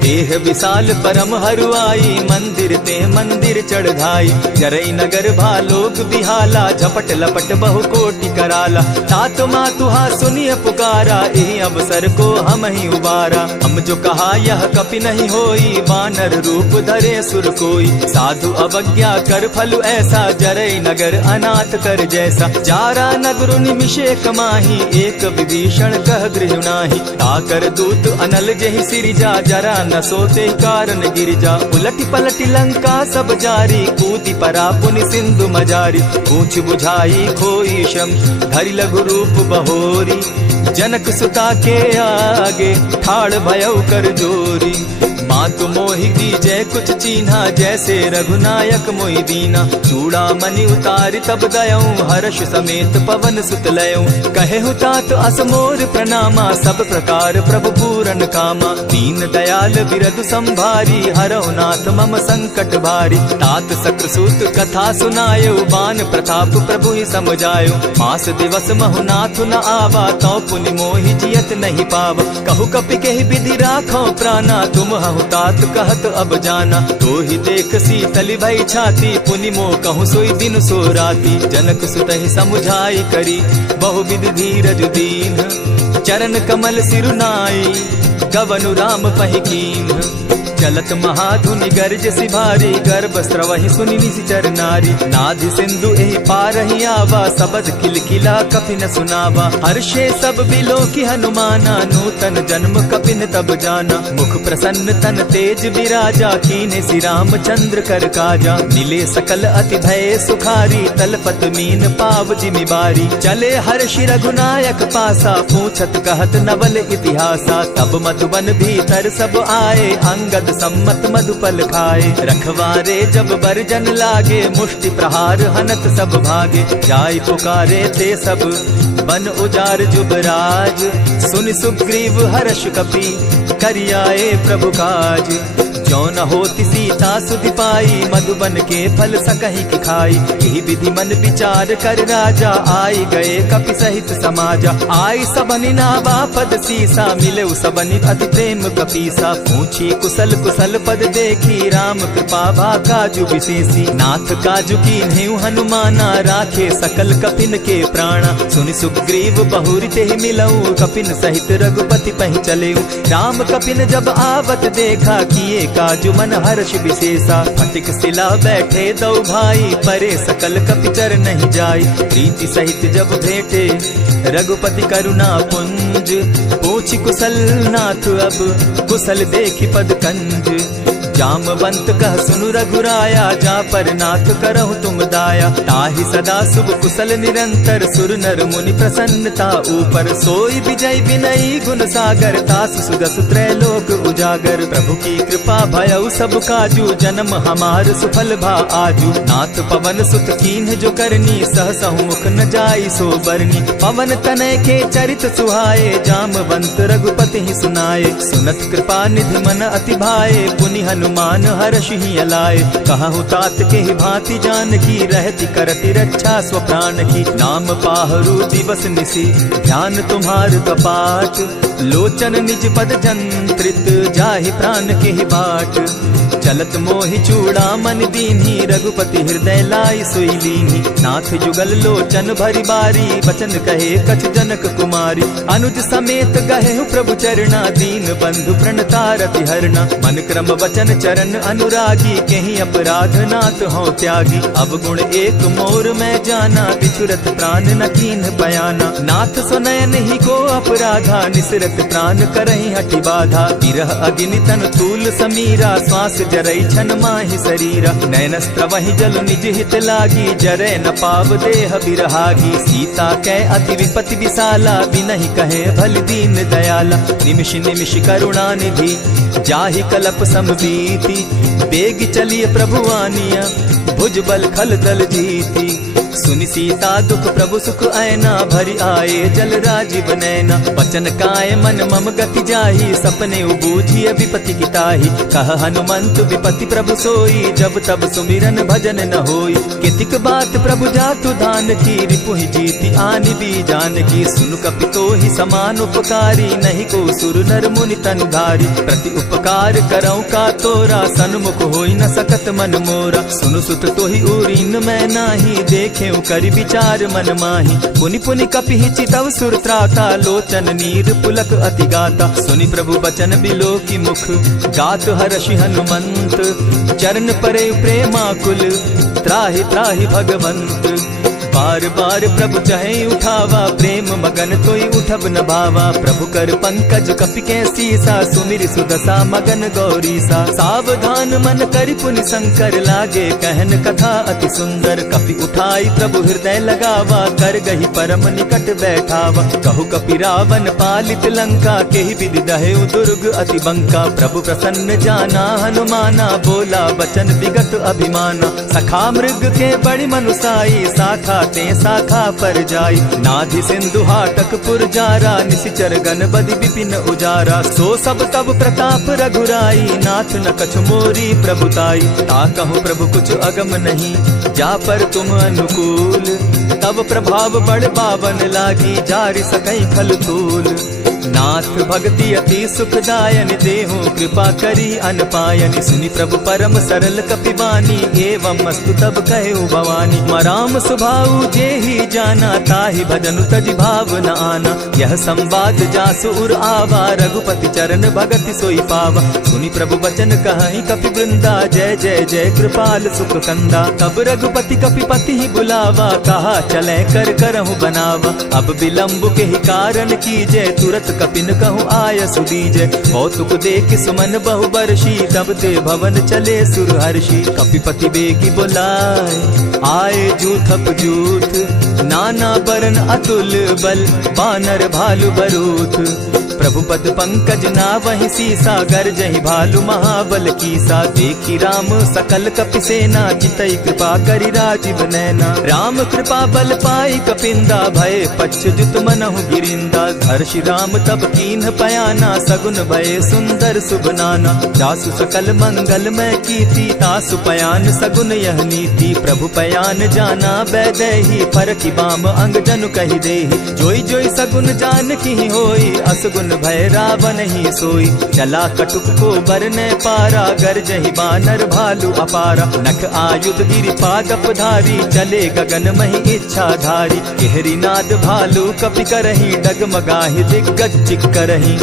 देह विशाल परम हरुआई, मंदिर ते मंदिर चढ़ाई। जरई नगर भालोक बिहाला, झपट लपट बहु कोटि कराला। तात मातुहा सुनिय पुकारा, एहि अवसर को हम ही उबारा। हम जो कहा यह कपि नहीं होई, वानर रूप धरे सुर कोई। साधु अवज्ञा कर फल ऐसा, जरई नगर अनाथ कर जैसा। जारा नगर निमिषे कमाही, एक विभीषण कह गृह नाही। ताकर दूत अनल जेहि सिरिजा, जरा न सोते कारण गिरिजा। उलटी पलटी लंका सब जारी, कूदी परा पुनि सिंधु मजारी। पूछ बुझाई खोई शम, धरि लघु रूप बहोरी। जनक सुता के आगे, ठाड़ भयउ कर जोरी। मातु मोहि दीजै कुछ चीन्हा, जैसे रघुनायक मोहि दीना। चूड़ा मणि उतारि तब दयऊं, हर्ष समेत पवन सुत लयऊं। कहे तात असमोर प्रणामा, सब प्रकार प्रभु पूरन कामा। दीन दयाल बिरदु संभारी, हरहु नाथ मम संकट भारी। तात सक्रसूत कथा सुनायो, बान प्रताप प्रभु ही समझायो। मास दिवस महु नाथ न आवा, तौ पुनि मोहि जियत नहीं पावा। कहु कपि केहि विधि राखो प्राणा, तुम हहु तात कहत अब जाना। तो ही देख शीतल भई छाती, पुनि मो कहूँ सोई दिन सो राती। जनक सुतहि समुझाई करी, बहु विधि धीरज दीन। चरण कमल सिरुनाई, गवनु राम पहि कीन्ह। चलत महाधुनि गर्ज सिभारी, गर्भ स्रवहि सुनि निशिचर नारी। नाधि सिंधु एहि पारहि आवा, सबद किलकिला कपि न सुनावा। हर्षे सब बिलोकी हनुमाना, नूतन जन्म कपिन तब जाना। मुख प्रसन्न तन तेज विराजा, कीन्हे श्री रामचंद्र कर काजा। मिले सकल अति भय सुखारी, तलपत मीन पाव जिमि बारी। चले हर्षि रघुनायक पासा, पूछत कहत नवल इतिहासा। तब मधुबन भीतर सब आए, अंगद सम्मत मधुपल खाए। रखवारे जब बरजन लागे, मुष्टि प्रहार हनत सब भागे। जाय पुकारे ते सब, बन उजार जुबराज। सुनि सुग्रीव हर्ष कपि, करियाए प्रभु काज। जो न होती सीता सुधि पाई, मधुबन के फल सकहि की खाई। यही विधि मन विचार कर राजा, आई गए कपि सहित समाजा। आई सबनि नावा पद सीसा, मिले सबनि अति प्रेम कपीसा। पूछी कुशल कुशल पद देखी, राम कृपा भा काजु विशेषी। नाथ काजु कीन्हेउ हनुमाना, राखे सकल कपिन के प्राणा। सुनि सुग्रीव बहुरी तेहि मिलऊ, कपिन सहित रघुपति पहि चलेऊ। राम कपिन जब आवत देखा, किए काजु मन हर्ष विशेषा। फटिक सिला बैठे दो भाई, परे सकल कपिचर नहीं जाई। प्रीति सहित जब भेटे, रघुपति करुणा पुंज। पूछि कुशल नाथ अब, कुशल देखि पद कंज। जामवंत कह सुनु रघुराया, जा पर नाथ करहु तुम दाया। ताहि सदा शुभ कुशल निरंतर, सुर नर मुनि प्रसन्नता ऊपर। सोई विजय विनयी गुण सागर, तास सुदस त्रैलोक उजागर। प्रभु की कृपा भयउ सब काजू, जन्म हमार सुफल भा आजू। नाथ पवन सुत कीन्ह जो करनी, सहसहु मुख न जाई सो बरनी। पवन तनय के चरित सुहाए, जामवंत रघुपति ही सुनाए। सुनत कृपा निधि मन अति भाए, पुनि हनुमान मान हर्ष ही अलाए। कहूँ तात के ही भांति जान की, रहती करती रक्षा स्व प्राण की। नाम पाहरू दिवस निसी, ध्यान तुम्हार कपाट। लोचन निज पद जंत्रित, जाहि प्राण के ही बाट। चलत मोहि चूड़ा मन दीन्ही, रघुपति हृदय लाई सोई लीन्ही। नाथ जुगल लोचन भरी बारी, बचन कहे कछ जनक कुमारी। अनुज समेत गहे प्रभु चरणा, दीन बंधु प्रणतारति हरना। मन क्रम वचन चरण अनुरागी, केहि अपराध नाथ हो त्यागी। अब गुण एक मोर में जाना, बिछुरत प्राण न कीन बयाना। नाथ सुनयन ही को अपराधा, निसरत प्राण करहि हठि बाधा। विरह अग्नि तन तूल समीरा, श्वास जरई छन माहि शरीरा। नयनस्त्र वही जल निज हित लागी, जरै न पाव देह बिरहागी। सीता कै अति विपति विशाला, बिनहि कहे भल दीन दयाला। निमिष निमिष करुणा निधि, जाहि कलप समबीति। बेग चलिए प्रभु आनिया, भुज बल खल दल जीती। सुनि सीता दुख प्रभु सुख ऐना, भरी आए जल राजीव नैना। वचन काय मन मम गति जाहि, सपने बूझिए विपति की ताहि। कह हनुमंत विपति प्रभु सोई, जब तब सुमिरन भजन न होई। कितिक बात प्रभु जातु दान की, रिपुहि जीति आनि भी जान की। सुन कपि तोहि समान उपकारी, नहीं को सुर नर मुनि तनुधारी। प्रति उपकार करऊँ का तोरा, सन्मुख होई न सकत मन मोरा। सुनु सुत तोहि उरीन मैं नाही, देखे करि विचार मन माही। पुनि पुनि कपिहि चितव सुर त्राता, लोचन नीर पुलक अति गाता। सुनि प्रभु बचन बिलो की मुख, गात हर्षि हनुमंत। चरण परे प्रेमाकुल, त्राहि त्राहि भगवंत। बार बार प्रभु चहे उठावा, प्रेम मगन तोई उठब न भावा। प्रभु कर पंकज कपि के सीसा, सुमिर सुदशा मगन गौरीसा। सावधान मन करि पुनि शंकर, लागे कहन कथा अति सुंदर। कपि उठाई प्रभु हृदय लगावा, कर गही परम निकट बैठावा। कहु कपि रावण पालित लंका, केहि विधि दहेउ दुर्ग अति बंका। प्रभु प्रसन्न जाना हनुमाना, बोला बचन विगत अभिमाना। सखा मृग के बड़ी मनुसाई, साखा ते शाखा पर जाई। नाधि सिंधु हाटक पुर जारा, निसिचर गण बदि विपिन उजारा। सो सब तब प्रताप रघुराई, नाथ न कछु मोरी प्रभुताई। ताकहु प्रभु कुछ अगम नहीं, जा पर तुम अनुकूल। तब प्रभाव बड़ पावन लागी, जारि सकई फल फूल। नाथ भक्ति अति सुखदायनि, देहु कृपा करी अनपायनि। सुनि प्रभु परम सरल कपिबानी, एवं मस्तु तब कहु भवानी। मराम सुभाऊ जेहि जाना, ताहि भजनु तजि भाव न आना। यह संवाद जासु उर आवा, रघुपति चरण भगति सोई पावा। सुनि प्रभु बचन कहि कपि वृंदा, जय जय जय कृपाल सुख कंदा। तब रघुपति कपिपति ही बुलावा, कहा चले कर करहु बनावा। अब विलंब के ही कारण कीजय, तुरत कपिन कहूँ आय सुदीजय। कौतुक देख सुमन बहु बरसी, तब ते भवन चले सुरहर्षि। कपिपति बेगी बुलाए, आए जूथप जूथ। नाना बरन अतुल बल, बानर भालु बरूथ। प्रभु पद पंकज नावहि सीसा, गरजहि भालु महाबल कीसा। देखी राम सकल कपि सेना, चितई कृपा करि राजीव नैना। राम कृपा बल पाई कपिंदा, भय पच्युत मनहु गिरिंदा। हर्षि राम तब कीन्ह पयाना, सगुन भय सुंदर शुभ नाना। जासु सकल मंगल में कीर्ति, तासु पयान सगुन यह नीति। प्रभु पयान जाना बैदेही, फरकि बाम अंग जनु कहि देहि। जोई जोई सगुन जान की होई, असगुन भय रावण ही सोई। चला कटुक को बरने पारा, गरजहि बानर भालु अपारा। नख आयुध गिरि पादप धारी, चले गगन महि इच्छा धारी। केहरी नाद भालु कपि करहि, डगमगाहि दिग्गज चिक्करहि।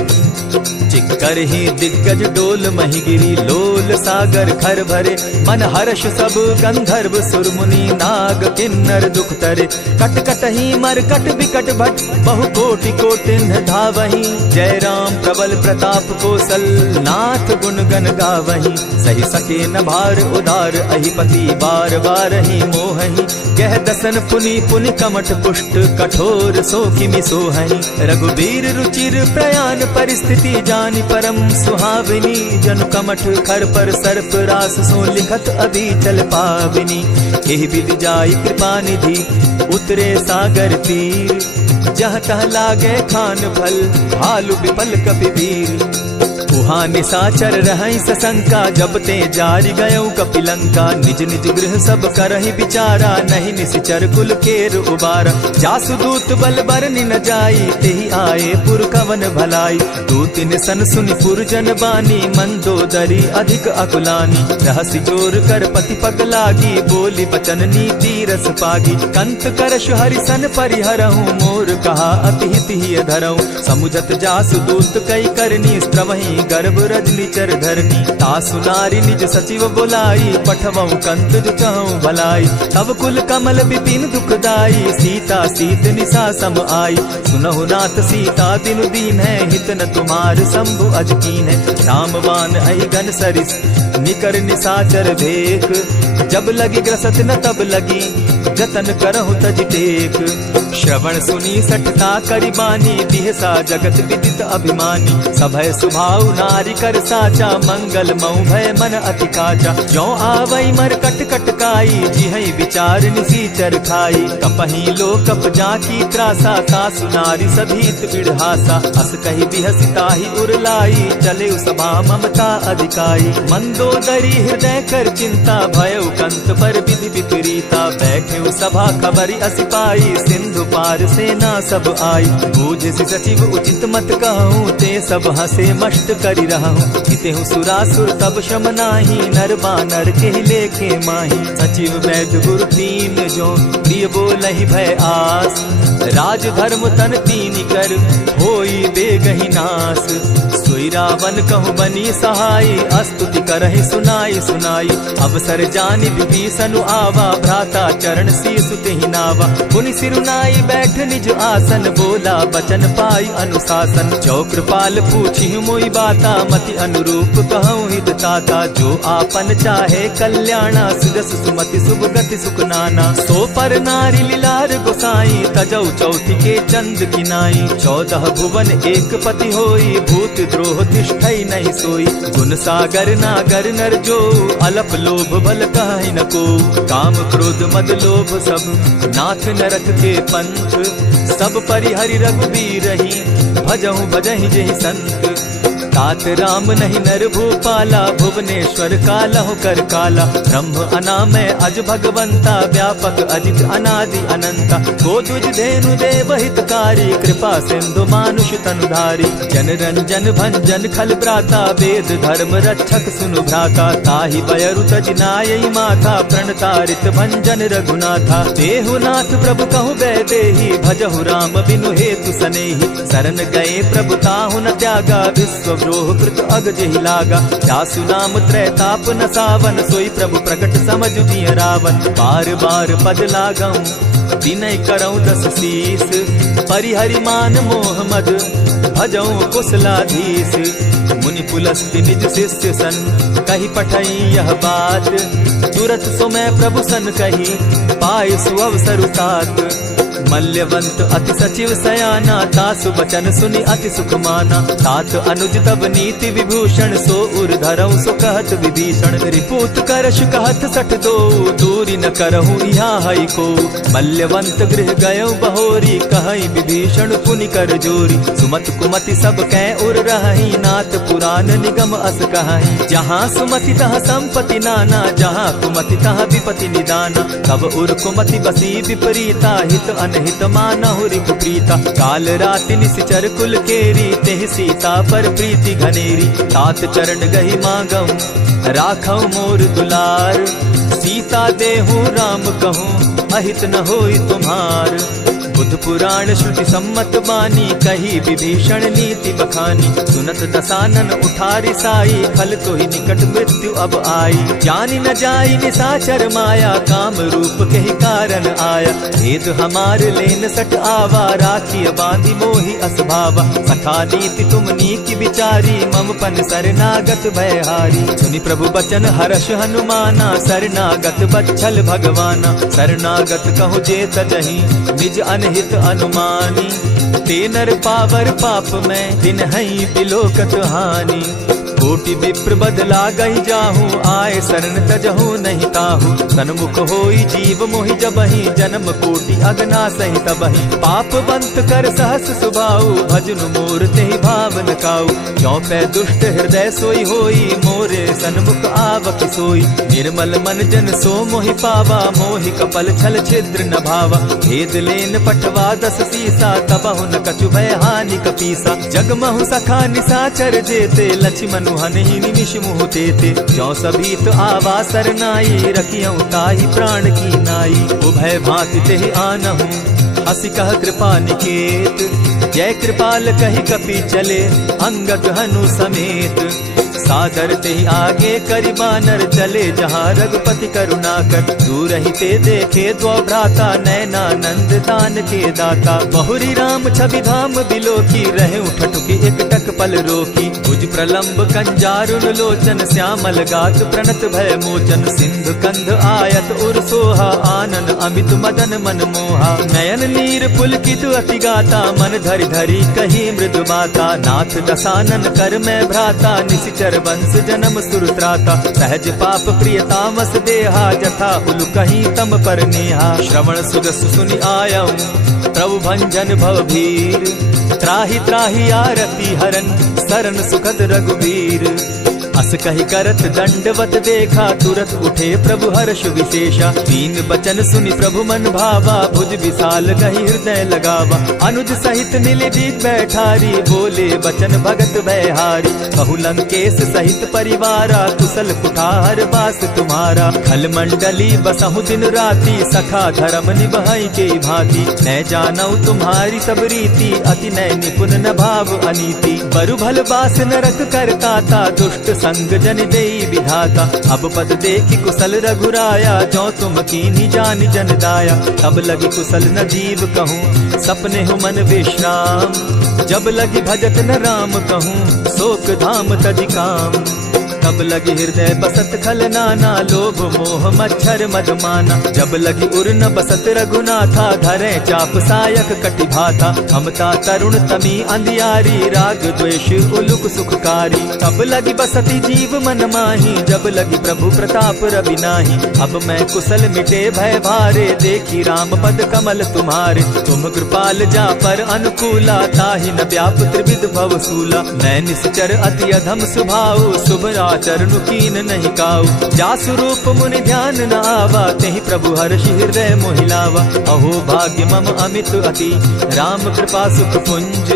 चिक्करहि दिग्गज डोल महि गिरी, लोल सागर खर भरे। मन हर्ष सब गंधर्व सुर मुनि, नाग किन्नर दुख तरे। कट कटहि मरकट विकट भट, बहु कोटि कोटिन्ह धावहि। जय राम प्रबल प्रताप कौशल, नाथ गुण गण गावहि। सही सके न भार उदार, अहिपति बार बार ही मोहहि। कह दसन पुनि पुनि कमठ पुष्ट, कठोर सो किमि सोहहि। रघुबीर रुचिर प्रयाण परिस्थिति, जानि परम सुहाविनी। जनु कमठ खर पर सर्प रास, सो लिखत अभी चल पाविनी। एहि विधि जाई कृपा निधि, उतरे सागर तीर। जहाँ तह लागे खान फल, भालु विपल कपि वीर। वहाँ निशाचर रहई सशंका, जब ते जारी गयऊ कपिलंका। निज निज गृह सब करहि विचारा, नहीं निशिचर कुल केर उबारा। जासुदूत बल बरनि न जाई, तेहि आए पुर कवन भलाई। दू तिन सन सुनि पुरजन बानी, मंदोदरी अधिक अकुलानी। रहसि जोर कर पति पग लागी, बोली बचन नीति रस पागी। कंत करश हरिसन परिहरहूँ, मोर कहा अति हित ही धरऊँ। समुझत जासुदूत कई करनी, स्त्रवही गर्भ रजनी चर धरनी। तासु नारी निज सचिव बोलाई, पठवऊ कंत जो चहु भलाई। तब कुल कमल विपिन दुखदाई, सीता सीत निशा सम आई। सुनहु नाथ सीता दिनु दीन है, हित न तुम्हार शंभु अजकीन है। रामबान अहि घन सरिस, निकर निशाचर भेक। जब लगी ग्रसत न तब लगी, जतन करहु तज टेक। श्रवण सुनी सठता करिबानी, दिहसा जगत विदित अभिमानी। सभय सुभाव नारी कर साचा, मंगल मऊ भय मन अति काचा। जो आवई मर कट कट काई, जिहई विचार निसीचर खाई। कपही लो कप जाकी त्रासा, तासु नारी सभीत बिढ़ासा। अस कही बिहसिता ही उरलाई, चले सभा ममता अधिकाई। मंदोदरी हृदय कर चिंता, भय कंत पर विधि विपरीता। बैठे सभा खबरी असी पाई, सिंधु पार सेना सब आई। बूझ सचिव उचित मत कहूँ, ते सब हसे मष्ट करि रहूँ। हितेहु सुरासुर तब शम नाही, नर बानर के लेखे माही। सचिव वैद्य गुरु तीन जो, प्रिय बोलहि भय आस। राज धर्म तन तीन कर, होई बेगहि नास। सोई रावण कहूँ बनी सहाय, अस्तुति करहि सुनाई सुनाई। अवसर जानि विभीषण आवा, भ्राता चरण शीस तेहि नावा। पुनि सिरुनाई बैठ निज आसन, बोला बचन पाई अनुशासन। जो कृपाल पूछी मोई बाता, मति अनुरूप कहूँ हित ताता। जो आपन चाहे कल्याणा, सुजस सुमति शुभ गति सुख नाना। सो पर नारी लीलार गोसाई, तजौ चौथी के चंद किनाई। 14 भुवन एक पति होई, भूत द्रोह तिष्ठई नहीं सोई। गुण सागर नागर नर जो, अलप लोभ बल कहि न को। काम क्रोध मद लोभ सब, नाथ नरक के पंथ। सब परिहरि रघुबीरहि, भजहु भजहि जेहि संत। तात राम नहीं नर भूपाला, भुवनेश्वर कालहु कर काला। ब्रह्म अनामय अज भगवंता, व्यापक अजित अनादि अनंता। गोदुज धेनु देव हितकारी, कृपा सिंधु मानुष तनुधारी। जन रंजन भंजन खल भ्राता, वेद धर्म रक्षक सुनु भ्राता। ताहि बयरु तज नायई माथा, प्रणतारित भंजन रघुनाथा। देहुनाथ प्रभु कहु बैदेही, भजहु राम बिनु हेतु सनेही। शरण गए प्रभु ताहु न त्यागा, विश्व द्रोह कृत अग जेहि लागा। जासु नाम त्रैताप न सावन, सोई प्रभु प्रकट समझ दिय रावण। बार बार पद लागऊं, विनय करऊं 10 शीस। परिहरि मान मोह मद, भजऊं कुशलाधीश। मुनि पुलस्ति निज शिष्य सन, कही पठई यह बात। तुरत सो मैं प्रभु सन कही, पाए सुअवसर तात। मल्यवंत अति सचिव सयाना, तासु बचन सुनि अति सुख माना। तात अनुज तब नीति विभूषण, सो उर धरऊं सो कहत विभीषण। रिपुत करश कहत सठ दो, दूरी न करहूँ यहाँ हई को। मल्यवंत गृह गयऊ बहोरी, कहई विभीषण पुनि कर जोरी। सुमत कुमति सब कै उर रहई, नाथ पुराण निगम अस कहई। जहाँ सुमति तहाँ संपत्ति नाना, जहाँ कुमति तहाँ विपति निदाना। तब उर कुमति बसी विपरीता, हित अनहित मानहु रिपु प्रीता। काल राति निशिचर कुल केरी, तेहि सीता पर प्रीति घनेरी। तात चरण गहि मांगऊं, राखऊं मोर दुलार। सीता देहूं राम कहूं, अहित न होई तुम्हार। बुध पुराण श्रुति सम्मत बानी, कही विभीषण नीति बखानी। सुनत दसानन उठारी साई, खल तो ही निकट मृत्यु अब आई। जानी न जाई निशाचर माया, काम रूप के ही कारण आया। भेद हमार लेन सट आवा, राखी बांधी मोहि असभावा। सखा नीति तुम नीति विचारी, मम पन शरणागत भयहारी। सुनि प्रभु बचन हर्ष हनुमाना, शरणागत बच्छल भगवाना। शरणागत कहु जे तजहि, निज अनहित अनुमानी। ते नर पावर पाप में, दिन हई बिलोकत हानि। कोटि विप्र बदला गही जाहू, आए शरण तजहू नहीं ताहू। सन्मुख होई जीव मोहि जबहि, जन्म कोटि अगना सही तबहि। पाप बंत कर सहस सुभाऊ, भजन मोर तेहि भावन काऊ। क्यों पै दुष्ट हृदय सोई होई, मोरे सन्मुख आवक सोई। निर्मल मन जन सो मोहि पावा, मोहि कपल छल छिद्र न भावा। भेद लेन पठवा 10 सीसा, तबहु न कछु भय हानि कपीसा। जगमहु सखा निसाचर जेते, लक्ष्मण हनहि निमिष मुह तेते। जो सभीत आवा सरनाई, रखियऊ ताहि प्राण की नाई। उभय भांति तेहि आनहु, हसी कह कृपा निकेत। जय कृपाल कहि कपि चले, अंगद हनु समेत। सादर ते आगे करि बानर चले, जहाँ रघुपति करुणाकर। दूर ही ते देखे द्वौ भ्राता, नैनानंद दान के दाता। बहुरी राम छवि धाम बिलोकी, रहे ठठुकी एक टक पल रोकी। भुज प्रलंब कंजारुन लोचन, श्यामल गात प्रणत भय मोचन। सिंधु कंध आयत उर सोहा, आनन अमित मदन मन मोहा। नयन नीर पुलकित अति गाता, मन धरि धरि कही मृदु बाता। नाथ दसानन कर मैं भ्राता, निशिचर वंश जन्म सुरत्राता। सहज पाप प्रिय तामस देहा, जथा उलु कहीं तम पर नेहा। श्रवण सुजस सुनि आयऊ, प्रभु भंजन भव भीर। त्राहि त्राहि आरती हरन, सरन सुखद रघुबीर। अस कहि करत दंडवत देखा, तुरत उठे प्रभु हर्ष विशेषा। दीन बचन सुनि प्रभु मन भावा, भुज विशाल कहि हृदय लगावा। अनुज सहित निलिदित बैठारी, बोले बचन भगत भयहारी। कहु लंकेश सहित परिवारा, कुशल कुठार बास तुम्हारा। खल मंडली बसहु दिन राति, सखा धर्म निभाई के भांति। मैं जानऊ तुम्हारी सब रीति, अति नय निपुण न भाव अनीति। बरु भल बास नरक करताता, दुष्ट संग जन देई विधाता। अब पद देखि कुशल रघुराया, जो तुम कीन्ही जानि जन दाया। तब लगी कुशल न जीव कहूँ, सपने हो मन विश्राम। जब लगी भजत न राम कहूँ, शोक धाम तज काम। तब लगी हृदय बसत खल नाना, लोभ मोह मच्छर मद माना। जब लगी उर न बसत रघुनाथा, धरे चाप सायक कटि भाता। ममता तरुण तमी अंधियारी, राग द्वेष उलुक सुखकारी। तब लगी बसती जीव मन माही, जब लगी प्रभु प्रताप रवि नाही। अब मैं कुशल मिटे भय भारे, देखी राम पद कमल तुम्हारे। तुम कृपाल जा पर अनुकूला, ताहि न व्याप त्रिविध भव सूला। मैं निश्चर अति अधम सुभाऊ, शुभ चरणु कीन नहीं काऊ। जासु रूप मुनि ध्यान न आवा, तेहि प्रभु हर्षि हृदय मोहिलावा। अहो भाग्य मम अमित अति, राम कृपा सुख पुंज।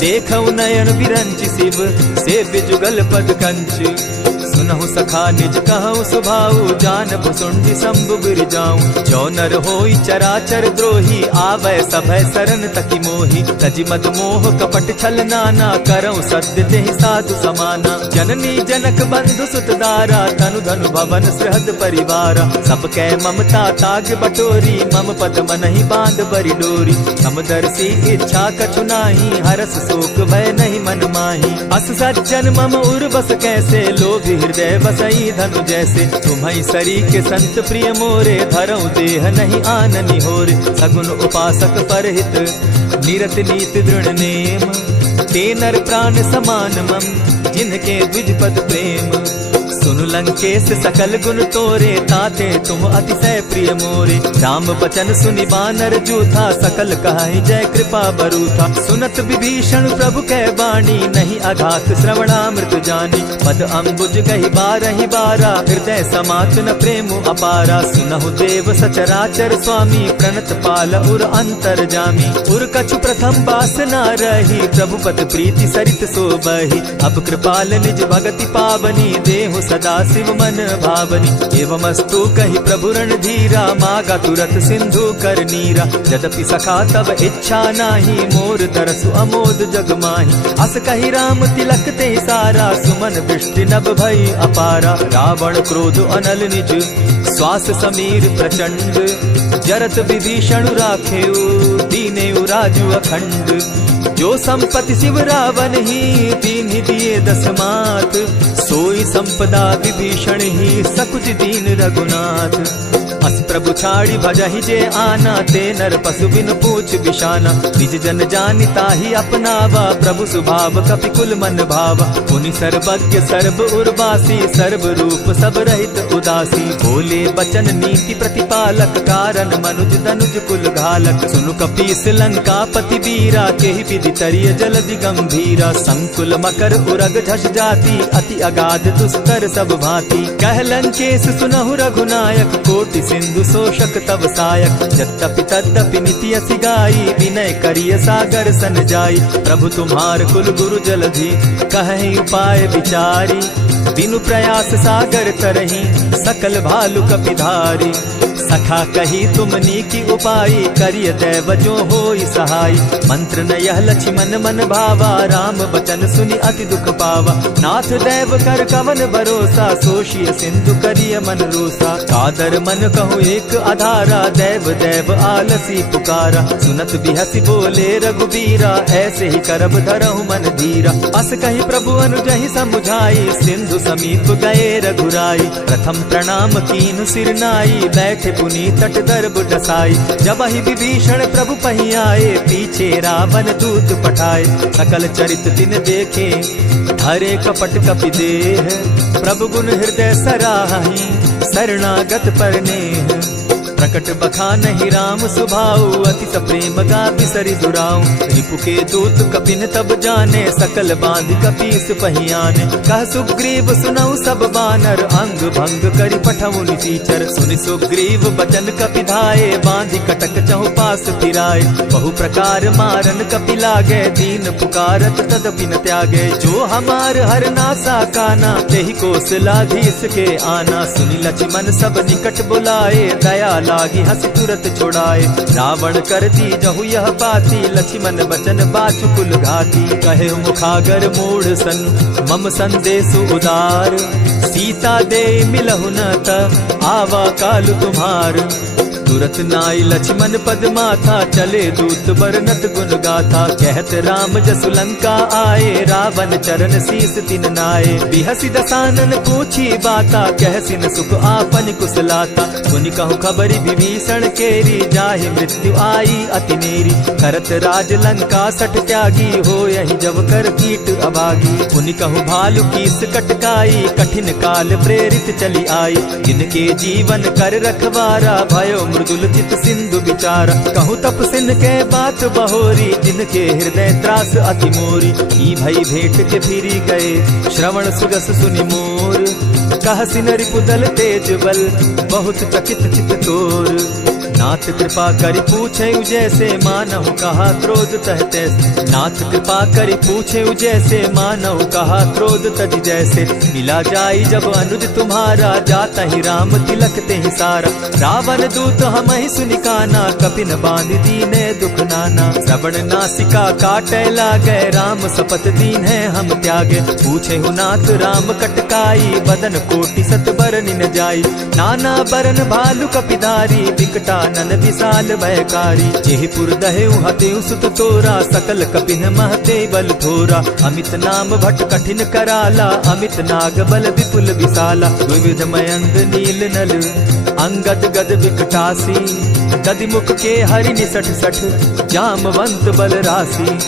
देखऊ नयन बिरंचि शिव, सेव्य जुगल पद कंच। सुनहु सखा निज कहूँ सुभाऊ, जान भुसुंडि शंभु गिर जाऊं। जो नर होई चराचर द्रोही, आवे सभय शरण तकी मोही। तजि मद मोह कपट छल नाना, करऊं सत्य तेहि साधु समाना। जननी जनक बंधु सुत दारा, तनु धनु भवन सृहद परिवारा। सब कै ममता ताग बटोरी, मम पद मनहि बांध बरि डोरी। समदर्शी इच्छा कछु नाही, हरस शोक भय नहीं मन माही। अस सज्जन मम उर बस कैसे, लोभी हृदय बसई धनु जैसे। तुम्हि सरी के संत प्रिय मोरे, धरऊ देह नहीं आननि होरे। सगुन उपासक परहित, निरत नीत दृढ़ नेम। ते नर प्राण समान मम, जिनके द्विज पद प्रेम। सुनु लंकेश सकल गुण तोरे, ताते तुम अतिशय प्रिय मोरे। राम बचन सुनि बानर जूथा, सकल कहाई जय कृपा बरूथा। सुनत विभीषण प्रभु कै बाणी, नहीं अघात श्रवणामृत जानी। पद अम्बुज कहि बारहि बारा, हृदय समात न प्रेम अपारा। सुनहु देव सचराचर स्वामी, प्रणत पाल उर अंतर जामी। उर कछु प्रथम बास न रही, प्रभु पद प्रीति सरित सोबहि। अब कृपाल निज भगति पावनी, देहु सदा शिव मन भावनी। एवमस्तु कहि प्रभु रणधीरा, मागा तुरत सिंधु कर नीरा। यद्यपि सखा तब इच्छा नाही, मोर तरसु अमोद जग माही। अस कहि राम तिलक ते सारा, सुमन वृष्टि नभ भई अपारा। रावण क्रोध अनल निज, श्वास समीर प्रचंड। जरत विभीषण राखेउ, दीनेउ राजु अखंड। जो संपत्ति शिव रावण ही, दीन्हि दिए 10 मात। सोई संपदा विभीषण ही सकुच दीन रघुनाथ। अस प्रभु छाड़ी भजहि जे आना, ते नर पशु बिन पूछ बिशाना। निज जन जानिता ही अपनावा, प्रभु स्वभाव कपिकुल मन भावा। पुनि सर्वज्ञ सर्व उर्वासी, सर्व रूप सब रहित उदासी। बोले बचन नीति प्रतिपालक, कारण मनुज तनुज कुल घालक। सुनु कपीस लंकापति वीरा, केहि विधि तरिय जलधि गंभीरा। संकुल मकर उरग झष जाति, अति अगाध दुस्तर सब भांति। कह लंकेश सुनहु रघुनायक, कोटि सिंधु शोषक तब सायक। यद्यपि तद्यपि निति असि गाई, विनय करिय सागर सन जाई। प्रभु तुम्हार कुल गुरु जलधि, कहि उपाय विचारी। बिनु प्रयास सागर तरही, सकल भालु कपिधारी। सखा कही तुमनी की उपाय, करिय दैव जो होई सहाय। मंत्र न यह लक्ष्मण मन भावा, राम बचन सुनि अति दुख पावा। नाथ दैव कर कवन भरोसा, सोषिय सिंधु करिय मन रोसा। कादर मन कहूँ एक आधारा, दैव दैव आलसी पुकारा। सुनत बिहसी बोले रघुबीरा, ऐसे ही करब धरहु मन धीरा। अस कही प्रभु अनुजहि समुझाई, सिंधु समीप गए रघुराई। प्रथम प्रणाम कीन सिर नाई, बैठे पुनि तट दर्भ डसाई। जब ही विभीषण प्रभु पही आए, पीछे रावण दूत पठाए। सकल चरित तिन देखे, धरे कपट कपि देह। प्रभु गुण हृदय सराहि, शरणागत पर नेह। प्रकट बखानहि राम सुभाऊ, अति प्रेम गा बिसरि दुराऊ। रिपु के दूत कपिन तब जाने, सकल बांधि कपीस पहियाने। कह सुग्रीव सुनऊ सब बानर, अंग भंग करि पठऊ निसीचर। सुनि सुग्रीव बचन कपि धाये, बांधि कटक चहु पास फिराए। बहु प्रकार मारन कपि लागे, दीन पुकारत तदपि न त्यागे। जो हमार हर नासा काना, तेहि कौशलाधीश के आना। सुनि लक्ष्मण सब निकट बुलाए, दया लागी हंस तुरत छुड़ाए। रावण कर दी जहु यह बाती, लक्ष्मण बचन बाचुकुल घाती। कहे मुखागर मूढ़ सन, मम संदेश उदार। सीता दे मिलहु न त, आवा काल तुम्हार। तुरत नाई लक्ष्मण पद माथा, चले दूत बरनत गुण गाथा। कहत राम जसु लंका आए, रावण चरण शीस तिन नाये। बिहसि दसानन पूछी बाता, कहसिन सुख आपन कुशलाता। मुनि कहु खबरि विभीषण केरी, जाहि मृत्यु आई अति नेरी। करत राज लंका सठ त्यागी, हो यही जब कर कीट अभागी। मुनि कहु भालु कीस कटकाई, कठिन काल प्रेरित चली आई। जिनके जीवन कर रखवारा, भयो मृदुल चित सिंधु विचार। कहूँ तपसिन के बात बहोरी, जिनके हृदय त्रास अति मोरी। की भई भेंट के फिरी गए, श्रवण सुगस सुनि मोर। कहसिन रिपुदल तेज बल, बहुत चकित चित तोर। नाथ कृपा करि पूछे जैसे, मानहु कहा क्रोध तह तैसे। नाथ कृपा करि पूछे जैसे, मानहु कहा क्रोध तज जैसे। मिला जाई जब अनुज तुम्हारा, जाता ही राम तिलक ते ही सारा। रावण दूत हम ही सुनि काना, कपिन बांध दीने दुख नाना। श्रवण नासिका काटे लागे, राम सपत दीन है हम त्यागे। पूछे हु नाथ राम कटकाई, बदन कोटि सत बरनि न जाई। नाना बरन भालु कपिधारी, विकटा नन विशाल भयकारी। जेहिपुर दहेउ हतेउ सुत तोरा, सकल कपिन महते बल थोरा। अमित नाम भट कठिन कराला, अमित नाग बल विपुल विशाला। द्विविध मयंग नील नल, अंगद गद विकटासी। दधि मुख के हरि निसठ सठ, जामवंत बल राशि।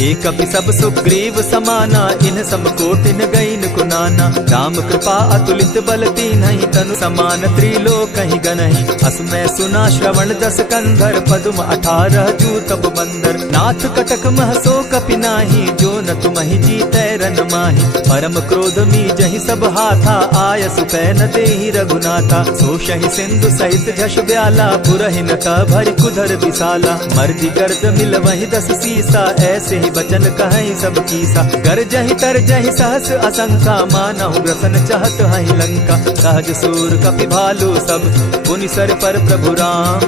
एक कपि सब सुग्रीव समाना, इन सम कोटिन गईन कुनाना। राम कृपा अतुलित बल तीन्हि, तनु समान त्रिलोक ही गनहि। असमय सुना श्रवण दस कंधर, पदुम 18 जूतब बंदर। नाथ कटक महसो कपि नाही, जो न तुमहि जीतै रन माहि। परम क्रोध मी जहि सब हाथा, आय सुपै न देहि रघुनाथा। सोषहि सिंधु सहित झष ब्याला, पुरहिन त भरि कुधर विशाला। मर्दि गर्द मिल वहि 10 सीसा, ऐसे बचन कहीं सब कीसा। कर जहि तर जहि सहस असंखा, मानहु ग्रसन चाहत हहि लंका। सहज सूर कपि भालु सब, पुनि सर पर प्रभु राम।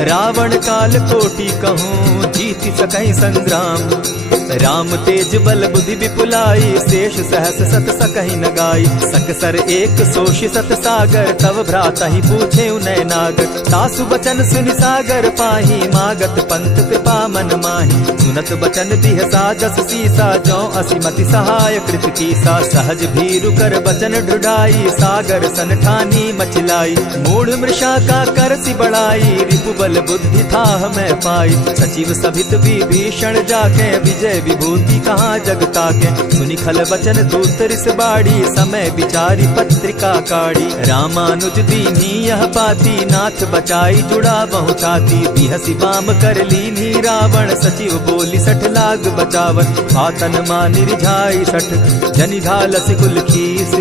रावण काल कोटि कहूँ जीति सकहि संग्राम। राम तेज बल बुद्धि विपुलाई शेष सहस सत सकहि न गाई। सकसर एक सोषि सत सागर तव भ्राता ही पूछे उनय नागर। तासु बचन सुनि सागर पाही मागत पंत कृपा मन माही। सुनत बचन बिहसा जस सीसा जौ असिमति सहाय कृत कीसा। सहज भीरु कर बचन ढुढ़ाई सागर सन ठानी मचिलाई। मूढ़ मृषा का कर सी बढ़ाई रिपु बल बुद्धि थाह मैं पाई। सचिव सभित विभीषण जाके विजय विभूति कहाँ जगता के। सुनि खल बचन दूत रिस बाड़ी समय विचारी पत्रिका काढ़ी। रामानुज दीनी यह पाती नाथ बचाई जुड़ा बहु छाती। बिहसी बाम कर लीनी रावण सचिव बोली सठ लाग बचावन। पातन मानि रिझाई सठ जनि ढालस कुल खीस।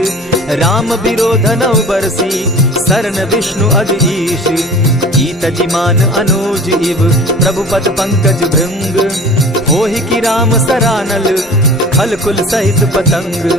राम विरोध नौ बरसी सरन विष्णु अधीश। कीत जिमान अनुज इव प्रभु पद पंकज भृंग। होहि की राम सरानल खल कुल सहित पतंग।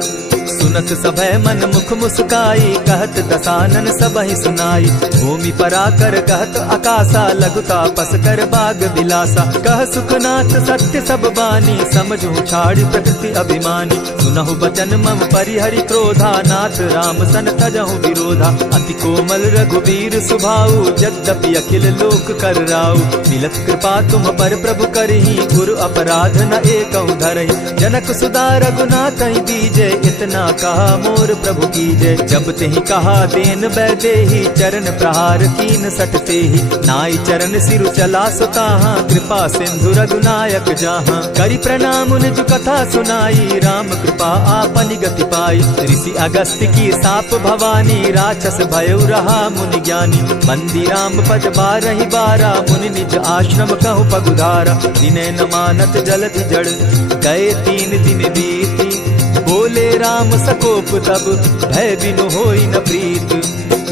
सुनत सभय मन मुख मुस्काई कहत दसानन सबहि सुनाई। भूमि पराकर कहत आकाशा लघुता पस कर बाग बिलासा। कह सुखनाथ सत्य सब बानी समझू छाड़ प्रकृति अभिमानी। सुनहु बचन मम परिहरि क्रोधा नाथ राम सन तजहु विरोधा। अति कोमल रघुवीर सुभाऊ यद्यपि अखिल लोक कर राऊ। मिलत कृपा तुम पर प्रभु करही गुरु अपराध न एकहु धरहि। जनक सुधा रघुनाथ ही दीजे इतना कहा मोर प्रभु कीजय। जब तेहि कहा देन बैदेही चरण प्रहार कीन सटते ही। नाई चरण सिरु चला सुताहा कृपा सिंधु रघुनायक जहाँ। करि प्रणाम निज कथा सुनाई राम कृपा आपनि गति पाई। ऋषि अगस्त की साप भवानी राक्षस भयउ रहा मुनि ज्ञानी। बंदी राम पद बारहि बारा मुनि निज आश्रम कहु पगुधारा। दिने न मानत जलधि जड़ गए 3 दिन बीती। बोले राम सकोप तब भय बिनु होई न प्रीत।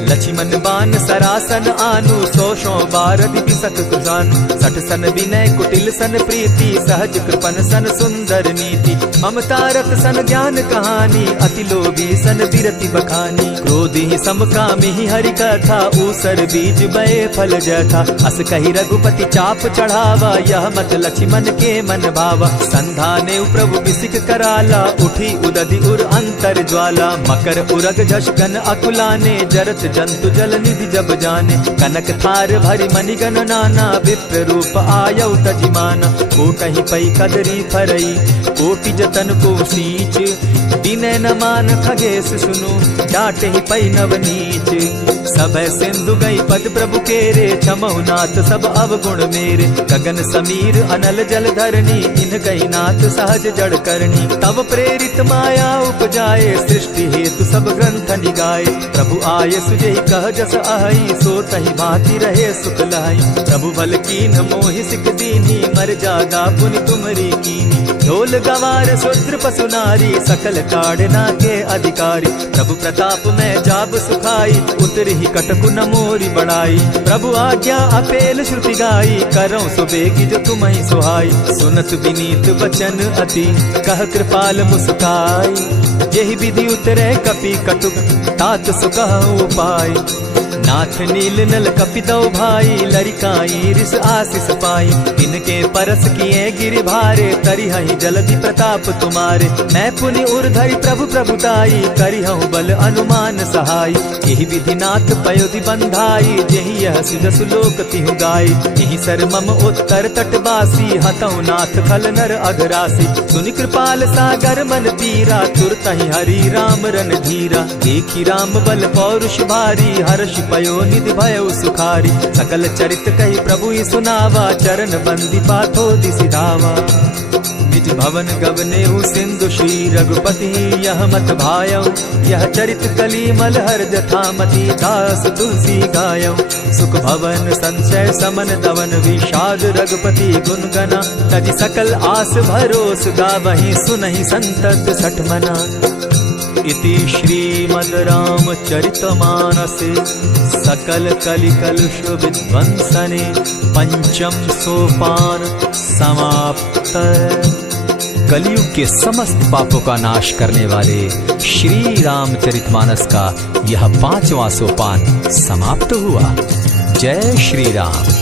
लक्ष्मण बान सरासन आनु 100 बारदि बिसक जानु। 60 सन विनय कुटिल सन प्रीति सहज कृपन सन सुंदर नीति। ममता रत सन ज्ञान कहानी अति लोभी सन बिरति बखानी। क्रोधि समकामी हरि कथा ऊसर बीज बये फल जथा। अस कही रघुपति चाप चढ़ावा यह मत लक्ष्मण के मन भावा। संधाने प्रभु बिसिक कराला उठी उदधि उर अंतर ज्वाला। मकर उरग झषकन अकुलाने जरत जंतु जल निधि जब जाने। कनक थार भरी मणिगण नाना विप्र रूप आयउ तजिमाना। कोटहि पै कदरी फरई कोटि जतन को सींच। दिने न मान खगेश सुनु जाटे ही पै नव नीच। सब सिंधु गई पद प्रभु केरे छमहु नाथ सब अवगुण मेरे। गगन समीर अनल जल धरनी इन गई नाथ सहज जड़ करनी। तब प्रेरित माया उपजाए सृष्टि हेतु सब ग्रंथ निगाए। प्रभु आये सुजहि कह जस अहि सो तहि भांति रहे सुख लहाई। प्रभु बल कीन मोहि सिख दीनी मर जागा पुनि तुमरी कीनी। ढोल गवार शूद्र पशु नारी सकल ताड़ना के अधिकारी। प्रभु प्रताप में जाब सुखाई उतरि कटकु न मोरी बढ़ाई। प्रभु आज्ञा अपेल श्रुति गाई करौ सो बेगी जो तुम्हि सुहाई। सुनत विनीत वचन अति कह कृपाल मुस्काई। यही विधि उतरे कपि कटुक तात सुकह उपाय। नाथ नील नल कपितौ भाई लरिकाई रिस आशीष पाई। तिनके परस किए गिरि भारे तरिहहि जलधि प्रताप तुम्हारे। मैं पुनि उर्धरि प्रभु प्रभुताई करिहु बल अनुमान सहाय। यही विधि नाथ पयोधि बंधाई जेहि यह सुजसु लोक तिहु गाई। यही सर मम उत्तर तटवासी हतौ नाथ खल नर अघरासी। सुनि कृपाल सागर मन पीरा तुरतहि हरि राम रन धीरा। देखी राम बल पौरुष भारी हर्ष पयो निधि भयउ सुखारी। सकल चरित कही प्रभु ही सुनावा चरण बंदी पाथो दिसि धावा। निज भवन गवनेहु सिंधु श्री रघुपति यह मत भायउ। यह चरित कली मल हर जथामति दास तुलसी गायउ। सुख भवन संशय समन दवन विषाद रघुपति गुण गना। तजि सकल आस भरोस गावहि सुनहि संतत सठ मना। इति श्रीमद् रामचरितमानसे सकल कलिकलुष विध्वंसने पंचम सोपान समाप्त। कलयुग के समस्त पापों का नाश करने वाले श्री रामचरितमानस का यह 5वां सोपान समाप्त हुआ। जय श्री राम।